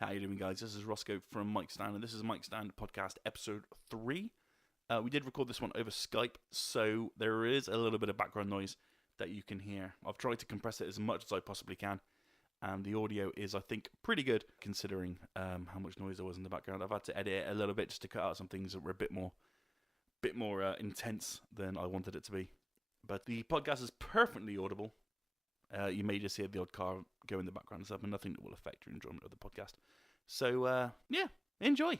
How you doing, guys? This is Roscoe from Micstand, and this is Micstand podcast episode 3. We did record this one over Skype, so there is a little bit of background noise that you can hear. I've tried to compress it as much as I possibly can, and the audio is, I think, pretty good considering how much noise there was in the background. I've had to edit it a little bit just to cut out some things that were a bit more intense than I wanted it to be. But the podcast is perfectly audible. You may just hear the odd car go in the background and stuff, and nothing that will affect your enjoyment of the podcast. So, yeah, enjoy.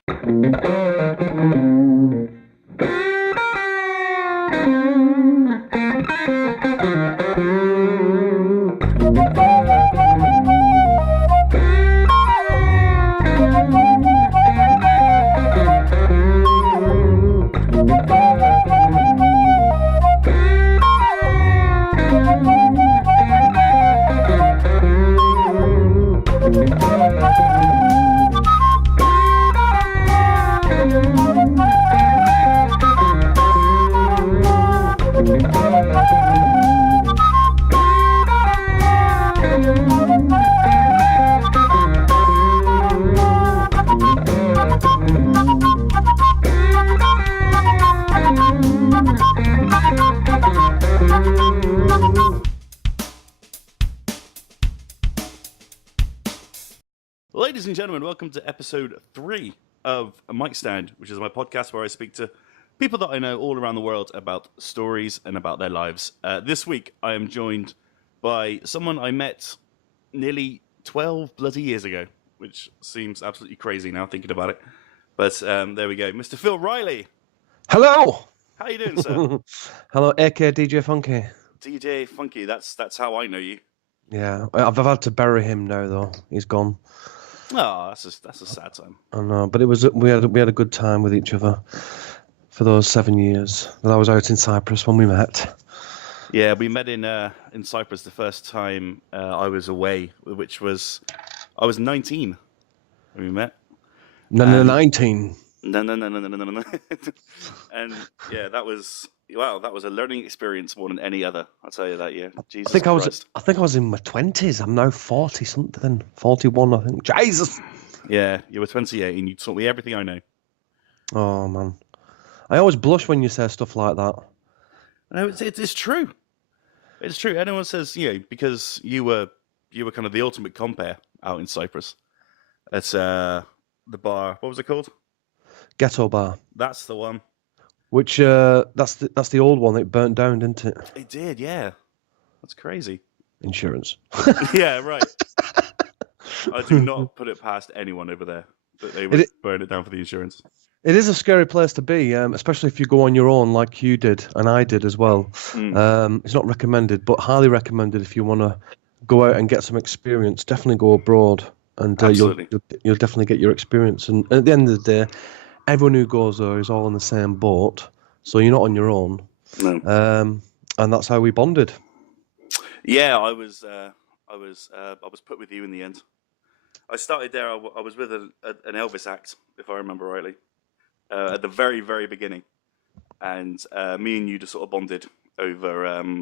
Ladies and gentlemen, welcome to episode 3 of Micstand, which is my podcast where I speak to people that I know all around the world about stories and about their lives. This week, I am joined by someone I met nearly 12 bloody years ago, which seems absolutely crazy now thinking about it. But there we go. Mr. Phil Reilly. Hello! How you doing, sir? Hello, aka DJ Funkie. DJ Funkie, that's how I know you. Yeah, I've had to bury him now, though. He's gone. Oh, that's a sad time. I know, but we had a good time with each other for those 7 years that I was out in Cyprus when we met. Yeah, we met in Cyprus the first time I was away, which was I was 19 when we met. No, 19. No. And yeah, that was a learning experience more than any other. I'll tell you that. Yeah, Jesus Christ. I think I was in my 20s. I'm now 40 something, 41, I think. Jesus. Yeah, you were 28 and you taught me everything I know. Oh man, I always blush when you say stuff like that. No, it's true. It's true. Anyone says, because you were kind of the ultimate compare out in Cyprus at the bar. What was it called? Ghetto bar. That's the one. Which that's the old one that burnt down, didn't it? It did, yeah. That's crazy. Insurance. Yeah, right. I do not put it past anyone over there that they would burn it down for the insurance. It is a scary place to be, especially if you go on your own like you did and I did as well. It's not recommended, but highly recommended if you want to go out and get some experience. Definitely go abroad, and you'll definitely get your experience. And at the end of the day, everyone who goes there is all in the same boat, so you're not on your own. No. And that's how we bonded. Yeah, I was put with you in the end. I started there. I was with an Elvis act, if I remember rightly, at the very, very beginning, and me and you just sort of bonded over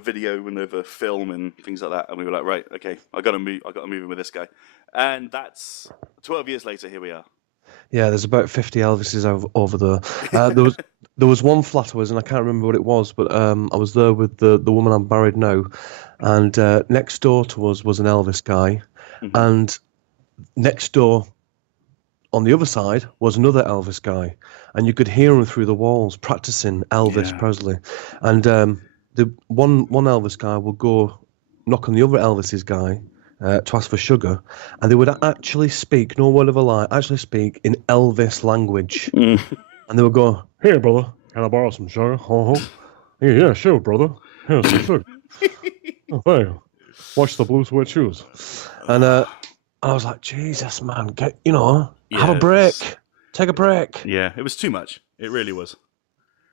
video and over film and things like that. And we were like, right, okay, I got to move in with this guy, and that's 12 years later. Here we are. Yeah, there's about 50 Elvises over there. There was one flat I was in, I can't remember what it was, but I was there with the woman I'm married now, and next door to us was an Elvis guy, and next door on the other side was another Elvis guy, and you could hear him through the walls practicing Elvis Presley, and the one Elvis guy would go knock on the other Elvis's guy, to ask for sugar, and they would actually speak, no word of a lie, in Elvis language. And they would go, "Here, brother, can I borrow some sugar?" Yeah, sure, brother. Here's some sugar. Oh, hey, watch the blue suede shoes. And I was like, Jesus, man, have a break. Take a break. Yeah, it was too much. It really was.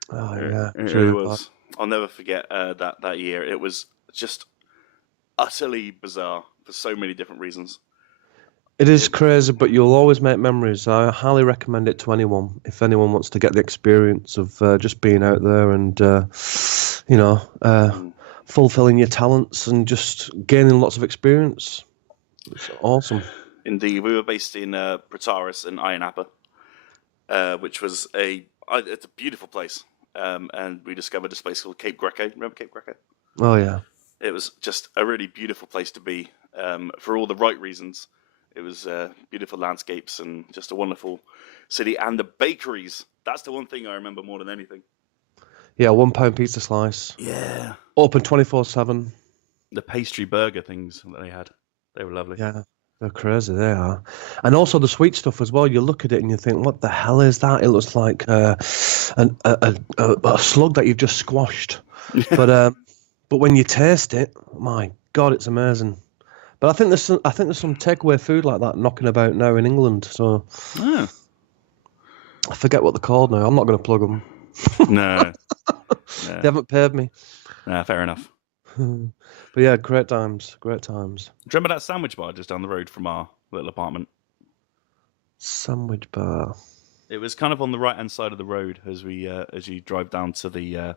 Oh, yeah. It really was. I'll never forget that year. It was just utterly bizarre for so many different reasons. It is crazy, but you'll always make memories. I highly recommend it to anyone if anyone wants to get the experience of just being out there and fulfilling your talents and just gaining lots of experience. It's awesome. Indeed, we were based in Pretaris in Ayia Napa, which was it's a beautiful place. And we discovered this place called Cape Greco. Remember Cape Greco? Oh yeah. It was just a really beautiful place to be for all the right reasons. It was beautiful landscapes and just a wonderful city. And the bakeries. That's the one thing I remember more than anything. Yeah, £1 pizza slice. Yeah. Open 24/7. The pastry burger things that they had. They were lovely. Yeah, they're crazy, they are. And also the sweet stuff as well. You look at it and you think, what the hell is that? It looks like a slug that you've just squashed. But when you taste it, my God, it's amazing. But I think there's some takeaway food like that knocking about now in England. So I forget what they're called now. I'm not going to plug them. No. They haven't paid me. Nah, fair enough. But yeah, great times. Great times. Do you remember that sandwich bar just down the road from our little apartment? Sandwich bar. It was kind of on the right-hand side of the road as you drive down to the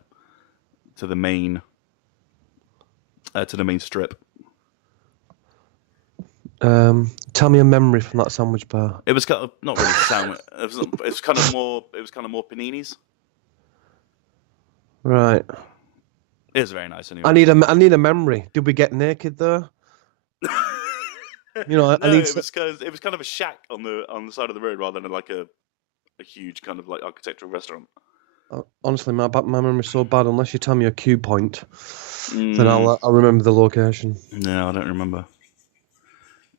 main strip. Tell me a memory from that sandwich bar. It was kind of not really sandwich. It was kind of more paninis. Right. It was very nice anyway. I need a memory. Did we get naked though? You know, it was kind of a shack on the side of the road rather than like a huge kind of like architectural restaurant. Honestly, my memory's so bad. Unless you tell me a cue point, then I'll remember the location. No, I don't remember.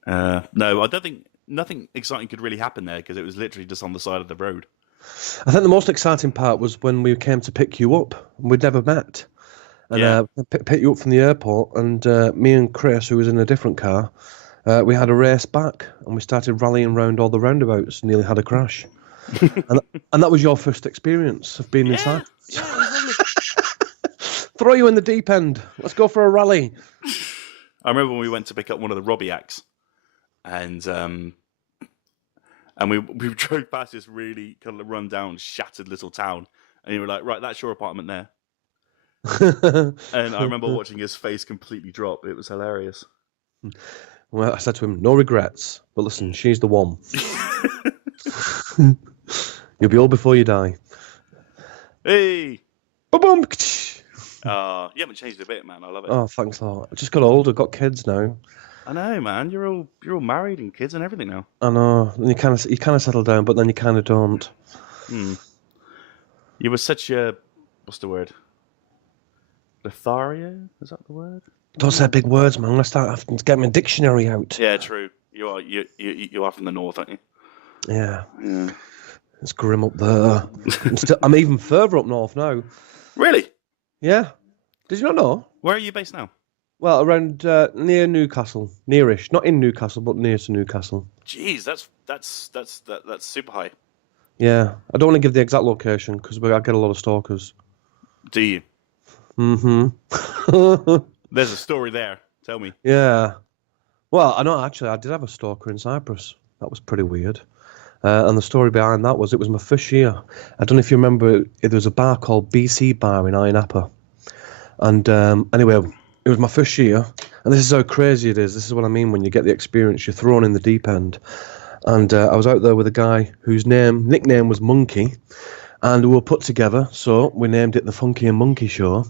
No, I don't think nothing exciting could really happen there because it was literally just on the side of the road. I think the most exciting part was when we came to pick you up. We'd never met. And pick you up from the airport, and me and Chris, who was in a different car, we had a race back, and we started rallying around all the roundabouts, nearly had a crash. and that was your first experience of being inside. Yeah, it was lovely. Throw you in the deep end. Let's go for a rally. I remember when we went to pick up one of the Robbie acts, and we drove past this really kind of run-down, shattered little town, and you were like, right, that's your apartment there. And I remember watching his face completely drop. It was hilarious. Well, I said to him, no regrets, but listen, she's the one. You'll be old before you die. Hey! Boom! You haven't changed a bit, man. I love it. Oh, thanks a lot. I just got older, got kids now. I know, man. You're all married and kids and everything now. I know. And you kind of settle down, but then you kind of don't. You were such a what's the word? Lothario? Is that the word? Don't say big words, man. I'm gonna start having to get my dictionary out. Yeah, true. You are from the north, aren't you? Yeah. It's grim up there. I'm even further up north now. Really? Yeah. Did you not know? Where are you based now? Well, around near Newcastle, nearish, not in Newcastle, but near to Newcastle. Jeez, that's super high. Yeah, I don't want to give the exact location because I get a lot of stalkers. Do you? Mm-hmm. There's a story there. Tell me. Yeah. Well, I know actually I did have a stalker in Cyprus. That was pretty weird. And the story behind that was it was my first year. I don't know if you remember, there was a bar called BC Bar in Ayia Napa. And anyway, it was my first year. And this is how crazy it is. This is what I mean when you get the experience. You're thrown in the deep end. And I was out there with a guy whose nickname was Monkey. And we were put together, so we named it the Funky and Monkey Show.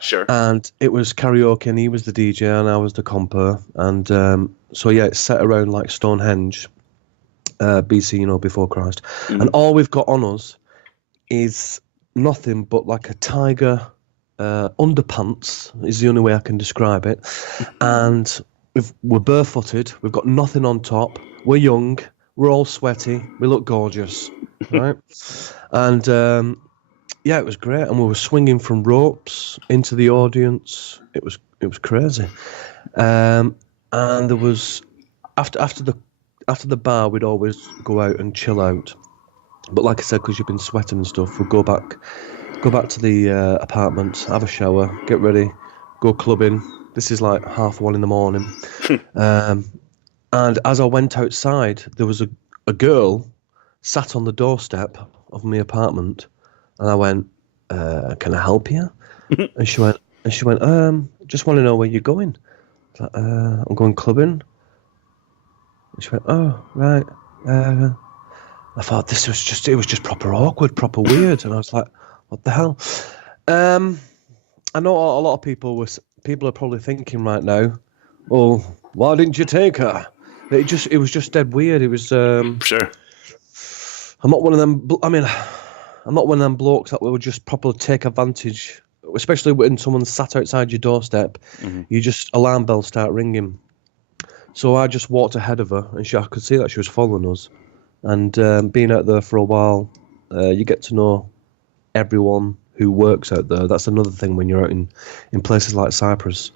Sure. And it was karaoke, and he was the DJ, and I was the comper. And so, yeah, it's set around like Stonehenge, BC, before Christ. And all we've got on us is nothing but like a tiger underpants, is the only way I can describe it. And we're barefooted, we've got nothing on top, we're young, we're all sweaty, we look gorgeous, right? And yeah, it was great, and we were swinging from ropes into the audience. It was crazy, and there was after the bar, we'd always go out and chill out. But like I said, because you've been sweating and stuff, we'd go back to the apartment, have a shower, get ready, go clubbing. This is like 1:30 a.m. And as I went outside, there was a girl sat on the doorstep of my apartment, and I went, "Can I help you?" and she went, "Just want to know where you're going." I was like, "I'm going clubbing." And she went, "Oh, right." I thought it was just proper awkward, proper weird, and I was like, "What the hell?" I know a lot of people are probably thinking right now, "Well, why didn't you take her?" It was just dead weird. It was. Sure. I'm not one of them. I mean, I'm not one of them blokes that will just properly take advantage, especially when someone's sat outside your doorstep. Mm-hmm. You just alarm bells start ringing. So I just walked ahead of her, and I could see that she was following us. And being out there for a while, you get to know everyone who works out there. That's another thing when you're out in places like Cyprus.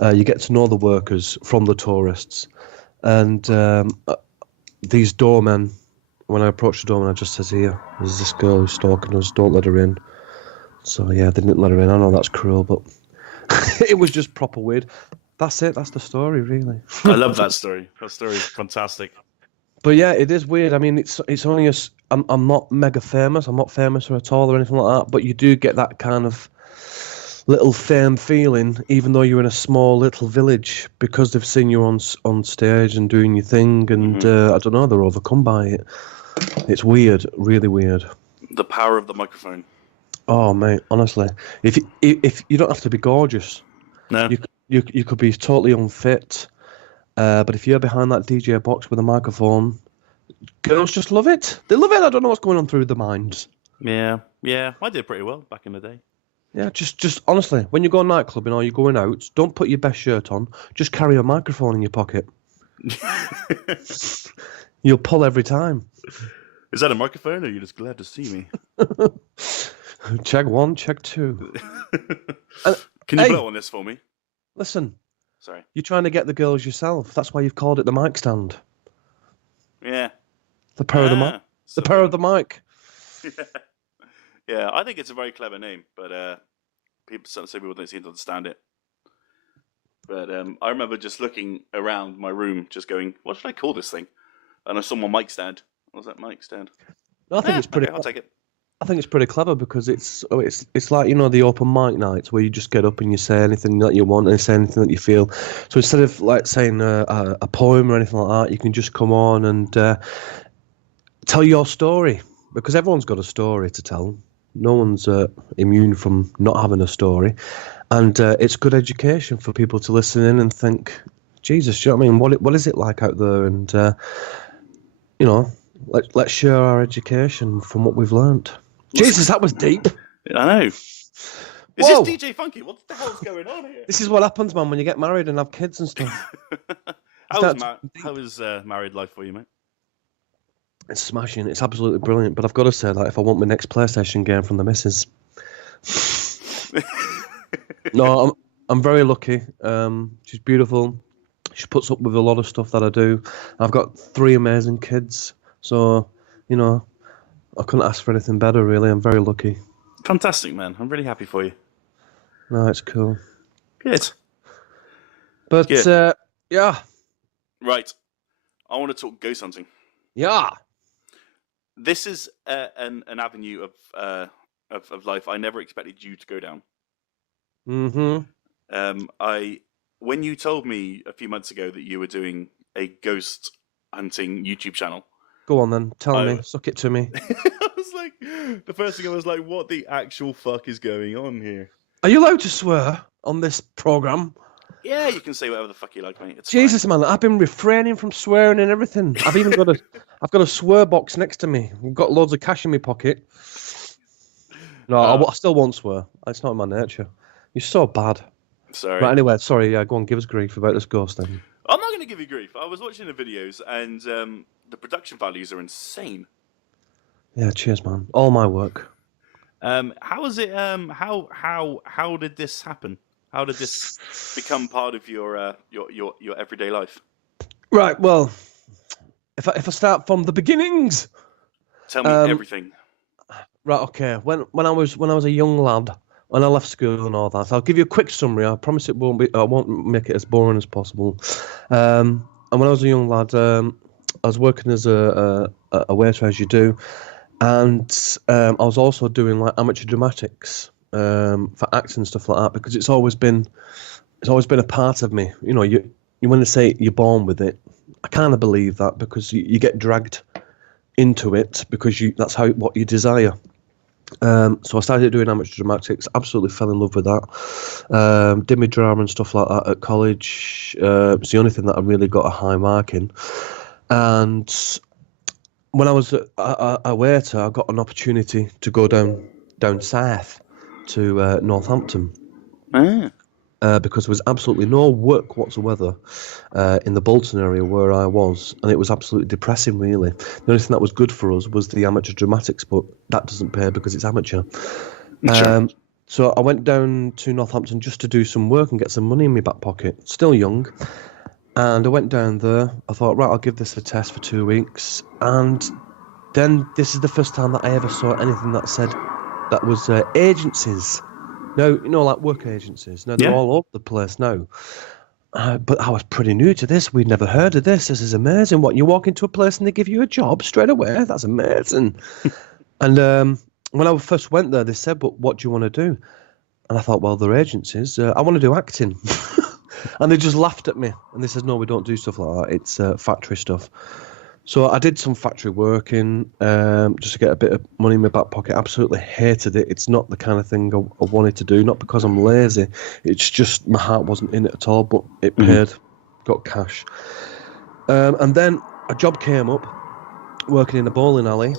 You get to know the workers from the tourists. And these doormen, when I approached the doorman, I just says, "Here, there's this girl who's stalking us, don't let her in." So yeah, they didn't let her in. I know that's cruel, but it was just proper weird. That's it. That's the story, really. I love that story. That story is fantastic. But yeah, it is weird. I mean, it's only I'm not mega famous. I'm not famous at all or anything like that. But you do get that kind of little fame feeling, even though you're in a small little village, because they've seen you on stage and doing your thing, and I don't know, they're overcome by it. It's weird, really weird. The power of the microphone. Oh mate, honestly, if you don't have to be gorgeous, No. You could be totally unfit. But if you're behind that DJ box with a microphone, girls just love it. They love it. I don't know what's going on through their minds. Yeah. I did pretty well back in the day. Yeah, just honestly, when you go nightclubbing or you're going out, don't put your best shirt on. Just carry a microphone in your pocket. You'll pull every time. Is that a microphone, or are you just glad to see me? Check 1, check 2. Can you blow on this for me? Listen. Sorry. You're trying to get the girls yourself. That's why you've called it the Micstand. Yeah. The power of the mic. The power of the mic. Yeah, I think it's a very clever name, but some people don't seem to understand it. But I remember just looking around my room, just going, "What should I call this thing?" And I saw my mic stand. What was that mic stand? I think it's pretty. Okay, I'll take it. I think it's pretty clever because it's like, you know, the open mic nights where you just get up and you say anything that you want and say anything that you feel. So instead of like saying a poem or anything like that, you can just come on and tell your story, because everyone's got a story to tell. No one's immune from not having a story, and it's good education for people to listen in and think, Jesus, do you know what I mean? What is it like out there? And you know, let's share our education from what we've learnt. Jesus, that was deep. I know. Is this DJ Funkie? What the hell's going on here? This is what happens, man, when you get married and have kids and stuff. How is married life for you, mate? It's smashing. It's absolutely brilliant. But I've got to say that if I want my next PlayStation game from the missus, no, I'm very lucky. She's beautiful. She puts up with a lot of stuff that I do. I've got 3 amazing kids, so you know, I couldn't ask for anything better, really. I'm very lucky. Fantastic, man. I'm really happy for you. No, it's cool. Good. But yeah. Right. I want to talk ghost hunting. Yeah. This is an avenue of life I never expected you to go down. Mm-hmm. When you told me a few months ago that you were doing a ghost hunting YouTube channel. Go on then, tell me, suck it to me. I was like, the first thing I was like, what the actual fuck is going on here? Are you allowed to swear on this program? Yeah, you can say whatever the fuck you like, mate. It's Jesus, fine. man, I've been refraining from swearing and everything. I've even got a swear box next to me. I've got loads of cash in my pocket. No, I still won't swear. It's not in my nature. You're so bad. Sorry. Right, anyway, sorry. Yeah, go on, give us grief about this ghost thing. I'm not going to give you grief. I was watching the videos, and the production values are insane. Yeah, cheers, man. All my work. How is it? How did this happen? How did this become part of your everyday life? Right. Well, if I start from the beginnings, tell me everything. Right. Okay. When I was a young lad, when I left school and all that, I'll give you a quick summary. I promise I won't make it as boring as possible. And when I was a young lad, I was working as a waiter, as you do, and I was also doing like amateur dramatics for acting and stuff like that, because it's always been a part of me. You know, you when they say you're born with it, I kind of believe that because you get dragged into it because that's what you desire. So I started doing amateur dramatics, absolutely fell in love with that. Did my drama and stuff like that at college. It's the only thing that I really got a high mark in. And when I was a waiter, I got an opportunity to go down south to Northampton. Because there was absolutely no work whatsoever in the Bolton area where I was, and it was absolutely depressing, really. The only thing that was good for us was the amateur dramatics, but that doesn't pay because it's amateur. Sure. So I went down to Northampton just to do some work and get some money in my back pocket. Still young. And I went down there. I thought, right, I'll give this a test for 2 weeks. And then this is the first time that I ever saw anything that said that was agencies. No, like work agencies. No, they're all over the place now. But I was pretty new to this. We'd never heard of this. This is amazing. What, you walk into a place and they give you a job straight away? That's amazing. And when I first went there, they said, but what do you want to do? And I thought, well, they're agencies. I want to do acting. And they just laughed at me. And they said, no, we don't do stuff like that. It's factory stuff. So I did some factory working just to get a bit of money in my back pocket. Absolutely hated it. It's not the kind of thing I wanted to do. Not because I'm lazy. It's just my heart wasn't in it at all. But it paid, got cash. And then a job came up working in a bowling alley.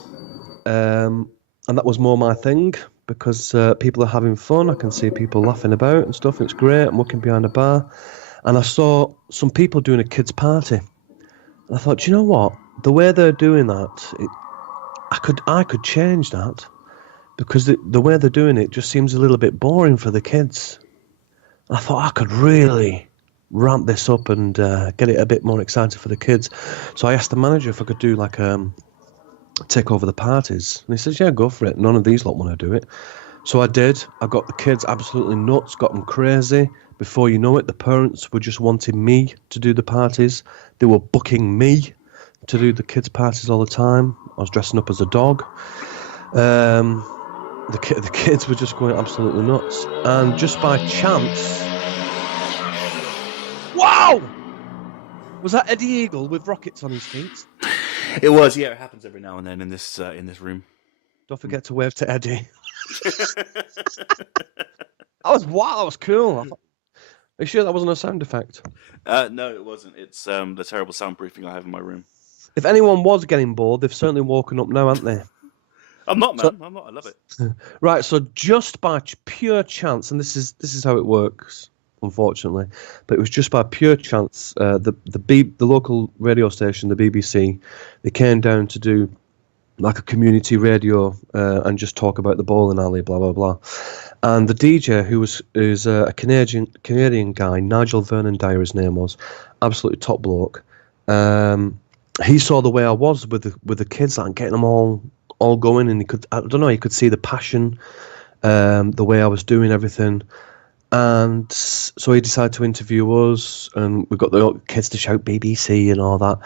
And that was more my thing because people are having fun. I can see people laughing about and stuff. It's great. I'm working behind a bar. And I saw some people doing a kids' party. And I thought, do you know what? The way they're doing that, I could change that because the way they're doing it just seems a little bit boring for the kids. I thought I could really ramp this up and get it a bit more exciting for the kids. So I asked the manager if I could do take over the parties. And he says, yeah, go for it. None of these lot want to do it. So I did. I got the kids absolutely nuts, got them crazy. Before you know it, the parents were just wanting me to do the parties. They were booking me to do the kids' parties all the time. I was dressing up as a dog. The kids were just going absolutely nuts. And just by chance... Wow! Was that Eddie Eagle with rockets on his feet? It was, yeah. It happens every now and then in this room. Don't forget to wave to Eddie. That was cool. Are you sure that wasn't a sound effect? No, it wasn't. It's the terrible soundproofing I have in my room. If anyone was getting bored, they've certainly woken up now, haven't they? I'm not, man. I'm not. I love it. Right, so just by pure chance, and this is how it works, unfortunately, but it was just by pure chance, the local radio station, the BBC, they came down to do like a community radio and just talk about the bowling alley, blah blah blah. And the DJ, who's a Canadian guy, Nigel Vernon Dyer, his name was, absolutely top bloke. He saw the way I was with the kids and getting them all going, and he could see the passion, the way I was doing everything. And so he decided to interview us, and we got the kids to shout BBC and all that.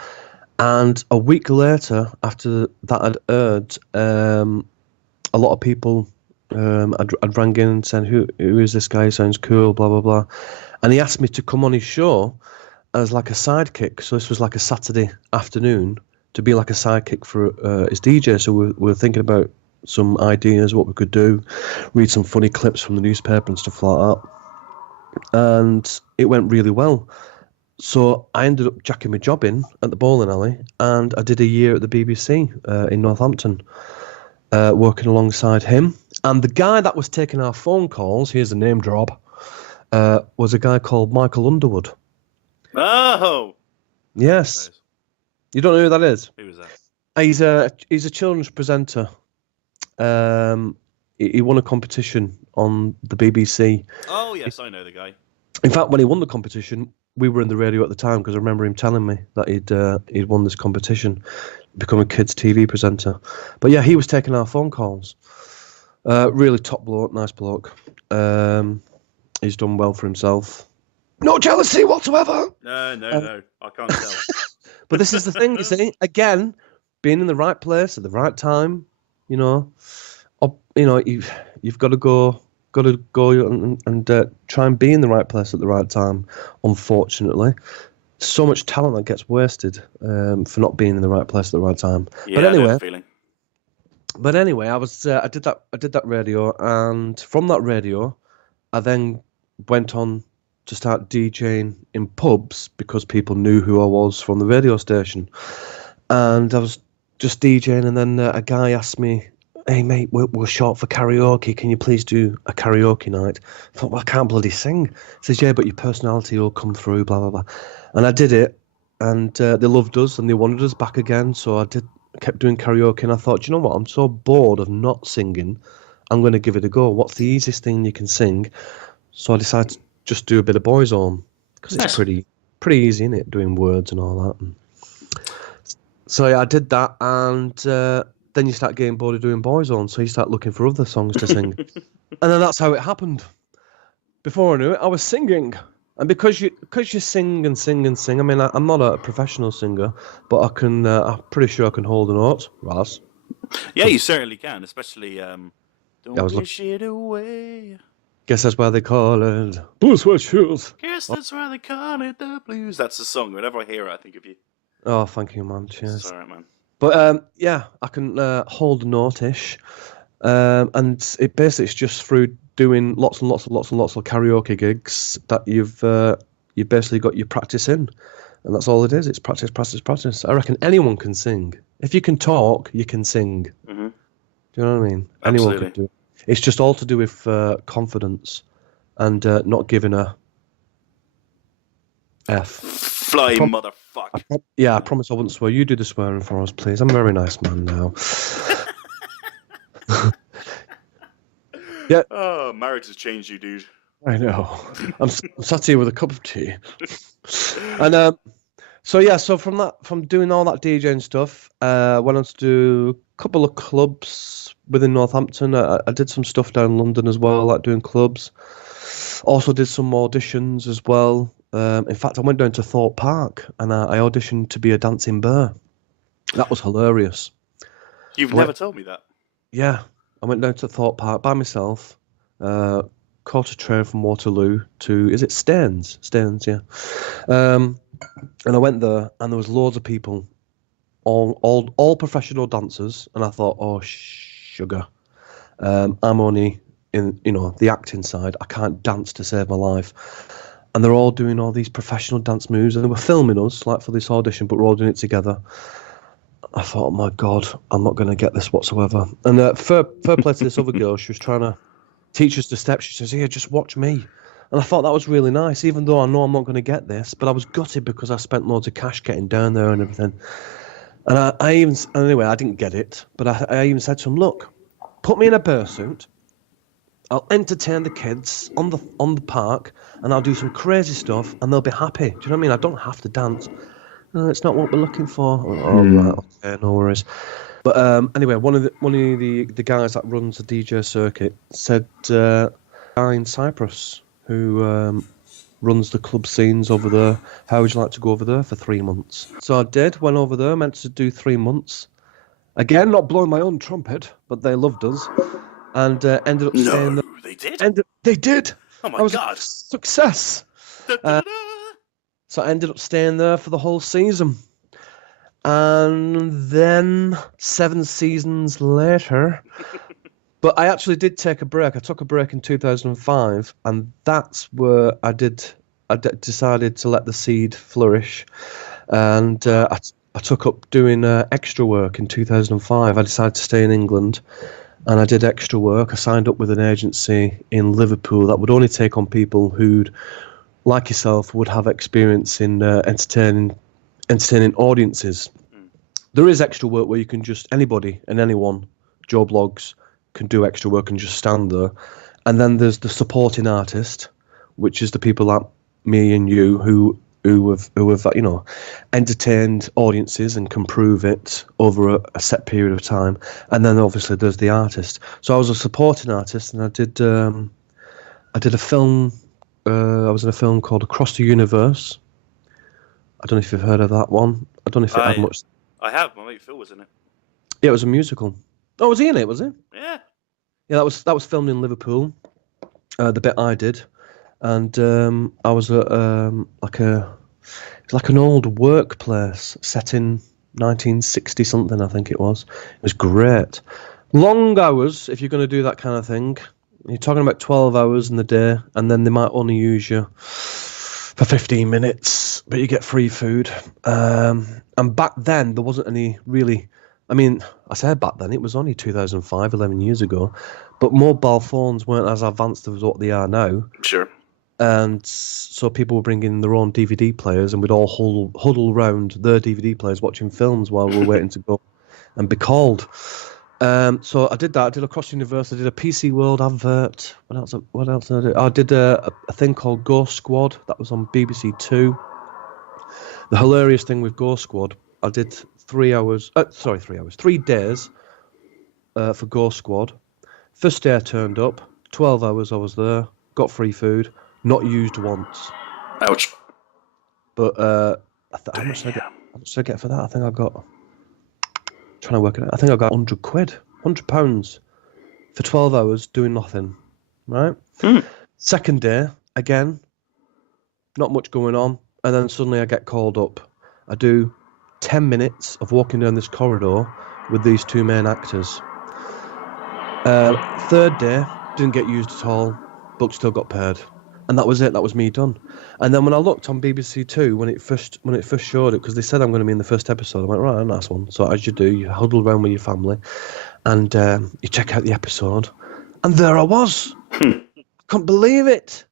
And a week later, after that had aired, a lot of people I'd rang in and said, who is this guy? He sounds cool, blah, blah, blah. And he asked me to come on his show as like a sidekick. So this was like a Saturday afternoon to be like a sidekick for his DJ. So we're thinking about some ideas, what we could do, read some funny clips from the newspaper and stuff like that. And it went really well. So I ended up jacking my job in at the bowling alley, and I did a year at the BBC in Northampton, working alongside him. And the guy that was taking our phone calls, here's a name drop, was a guy called Michael Underwood. Oh! Yes. You don't know who that is? Who was that? He's a children's presenter. He won a competition on the BBC. Oh, yes, I know the guy. In fact, when he won the competition, we were in the radio at the time because I remember him telling me that he'd won this competition, become a kids' TV presenter. But yeah, he was taking our phone calls. Really top bloke, nice bloke. He's done well for himself. No jealousy whatsoever. No, I can't tell. But this is the thing, you see. Again, being in the right place at the right time. You've got to go and try and be in the right place at the right time. Unfortunately, so much talent that gets wasted for not being in the right place at the right time. Yeah, I know the feeling. But anyway, I did that radio, and from that radio, I then went on to start DJing in pubs because people knew who I was from the radio station. And I was just DJing, and then a guy asked me, "Hey mate, we're short for karaoke. Can you please do a karaoke night?" I thought, "Well, I can't bloody sing." He says, "Yeah, but your personality will come through, blah blah blah." And I did it, and they loved us, and they wanted us back again. So I kept doing karaoke, and I thought, you know what? I'm so bored of not singing. I'm going to give it a go. What's the easiest thing you can sing? So I decided to just do a bit of Boyzone because it's pretty easy, isn't it? Doing words and all that. And so yeah, I did that, and then you start getting bored of doing Boyzone, so you start looking for other songs to sing, and then that's how it happened. Before I knew it, I was singing, and because you sing and sing and sing. I mean, I'm not a professional singer, but I can. I'm pretty sure I can hold a note, Ross. Yeah, you certainly can, especially "Don't Wish It Away." Guess that's why they call it Blue Sweat Shoes. Guess that's why they call it the blues. That's the song. Whenever I hear it, I think of you. Oh, thank you, man. Cheers. Sorry, man. But yeah, I can hold a note-ish, and it's just through doing lots and lots of karaoke gigs that you've basically got your practice in, and that's all it is. It's practice, practice, practice. I reckon anyone can sing. If you can talk, you can sing. Mm-hmm. Do you know what I mean? Absolutely. Anyone can do it. It's just all to do with confidence and not giving a F. Flying motherfucker. I promise I wouldn't swear. You do the swearing for us, please. I'm a very nice man now. Yeah. Oh, marriage has changed you, dude. I know. I'm sat here with a cup of tea. And so from doing all that DJing stuff, went on to do a couple of clubs within Northampton. I did some stuff down in London as well, like doing clubs. Also did some auditions as well. In fact, I went down to Thorpe Park and I auditioned to be a dancing bear. That was hilarious. You've never told me that. Yeah, I went down to Thorpe Park by myself. Caught a train from Waterloo to, is it Staines? Staines, yeah. And I went there, and there was loads of people, all professional dancers, and I thought, oh sugar, I'm only in the acting side. I can't dance to save my life. And they're all doing all these professional dance moves, and they were filming us like for this audition, but we're all doing it together. I thought, oh my God, I'm not going to get this whatsoever. And fair play to this other girl, she was trying to teach us the steps. She says, here, just watch me. And I thought that was really nice, even though I know I'm not going to get this, but I was gutted because I spent loads of cash getting down there and everything. And anyway, I didn't get it, but I even said to him, look, put me in a bursuit, I'll entertain the kids on the park, and I'll do some crazy stuff, and they'll be happy. Do you know what I mean? I don't have to dance. No, it's not what we're looking for. Oh, right, okay, no worries. But anyway, one of the guys that runs the DJ circuit said, guy in Cyprus who runs the club scenes over there, how would you like to go over there for 3 months? So I did, went over there, meant to do 3 months. Again, not blowing my own trumpet, but they loved us. And ended up staying there. No, they did? They did! Oh my God. Success! So I ended up staying there for the whole season. And then 7 seasons later, but I actually did take a break. I took a break in 2005, and that's where I decided to let the seed flourish. And I took up doing extra work in 2005. I decided to stay in England, and I did extra work. I signed up with an agency in Liverpool that would only take on people who'd, like yourself, would have experience in entertaining audiences. There is extra work where you can anybody and anyone, Joe Blogs, can do extra work and just stand there. And then there's the supporting artist, which is the people like me and you who have entertained audiences and can prove it over a set period of time. And then obviously there's the artist. So I was a supporting artist, and I did a film. I was in a film called Across the Universe. I don't know if you've heard of that one. I don't know if it had much. I have. My mate Phil was in it. Yeah, it was a musical. Oh, was he in it? Was he? Yeah. Yeah, that was filmed in Liverpool. The bit I did, and I was like a It's like an old workplace set in 1960 something, I think it was. It was great. Long hours if you're going to do that kind of thing. You're talking about 12 hours in the day, and then they might only use you for 15 minutes, but you get free food. And back then, there wasn't any really. I mean, I said back then, it was only 2005, 11 years ago, but mobile phones weren't as advanced as what they are now. Sure. And so people were bringing their own DVD players, and we'd all huddle round their DVD players watching films while we were waiting to go and be called. So I did that. I did Across the Universe. I did a PC World advert. What else did I do? I did a thing called Ghost Squad. That was on BBC Two. The hilarious thing with Ghost Squad, I did 3 hours. 3 days for Ghost Squad. First day I turned up. 12 hours I was there. Got free food. Not used once. Ouch. But how much did I get for that? I think I got. Trying to work it out. I think I got £100, £100 for 12 hours doing nothing. Right? Second day, again, not much going on. And then suddenly I get called up. I do 10 minutes of walking down this corridor with these two main actors. Third day, didn't get used at all, but still got paid. And that was it. That was me done. And then when I looked on BBC Two, when it first showed it, because they said I'm going to be in the first episode, I went, right, nice one. So as you do, you huddle around with your family, and you check out the episode, and there I was. I couldn't believe it.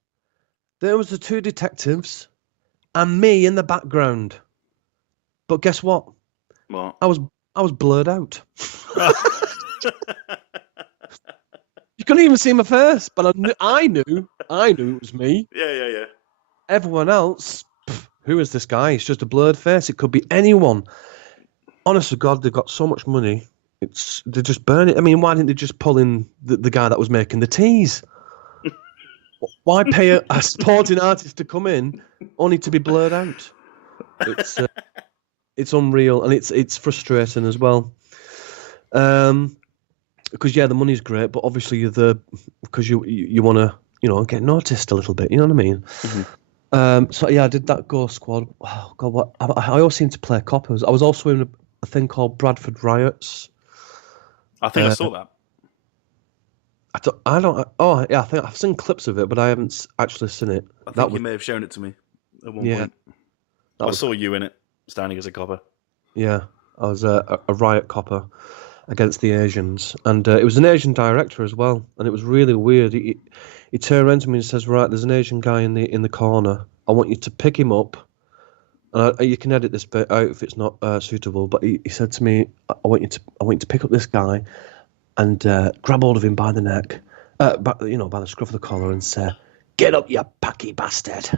There was the two detectives, and me in the background. But guess what? What? I was blurred out. You couldn't even see my face, but I knew it was me. Yeah. Everyone else, who is this guy? It's just a blurred face. It could be anyone. Honest to God, they've got so much money. They just burn it. I mean, why didn't they just pull in the guy that was making the teas? Why pay a sporting artist to come in only to be blurred out? It's unreal, and it's frustrating as well. Because the money's great, but obviously you're there because you want to get noticed a little bit. You know what I mean? Mm-hmm. So I did that Ghost Squad. Oh God, what I always seem to play coppers. I was also in a thing called Bradford Riots. I think I saw that. I don't. Oh yeah, I think I've seen clips of it, but I haven't actually seen it. I think you may have shown it to me at one point. I saw you in it, standing as a copper. Yeah, I was a riot copper against the Asians, and it was an Asian director as well, and it was really weird. He turned around to me and says, "Right, there's an Asian guy in the corner. I want you to pick him up, and you can edit this bit out if it's not suitable." But he said to me, "I want you to pick up this guy, and grab hold of him by the neck, by the scruff of the collar, and say, 'Get up, you packy bastard.'"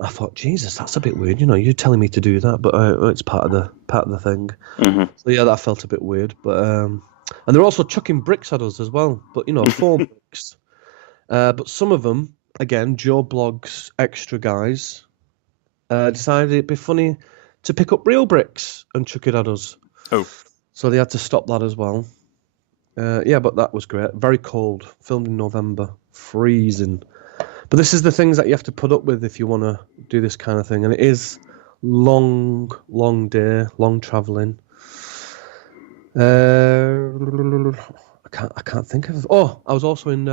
I thought, Jesus, that's a bit weird. You're telling me to do that, but it's part of the thing. Mm-hmm. So that felt a bit weird. But and they're also chucking bricks at us as well. But 4 bricks. But some of them, again, Joe Blogg's extra guys, decided it'd be funny to pick up real bricks and chuck it at us. Oh. So they had to stop that as well. But that was great. Very cold. Filmed in November. Freezing. But this is the things that you have to put up with if you want to do this kind of thing. And it is long day, long travelling. I can't think of... Oh, I was also in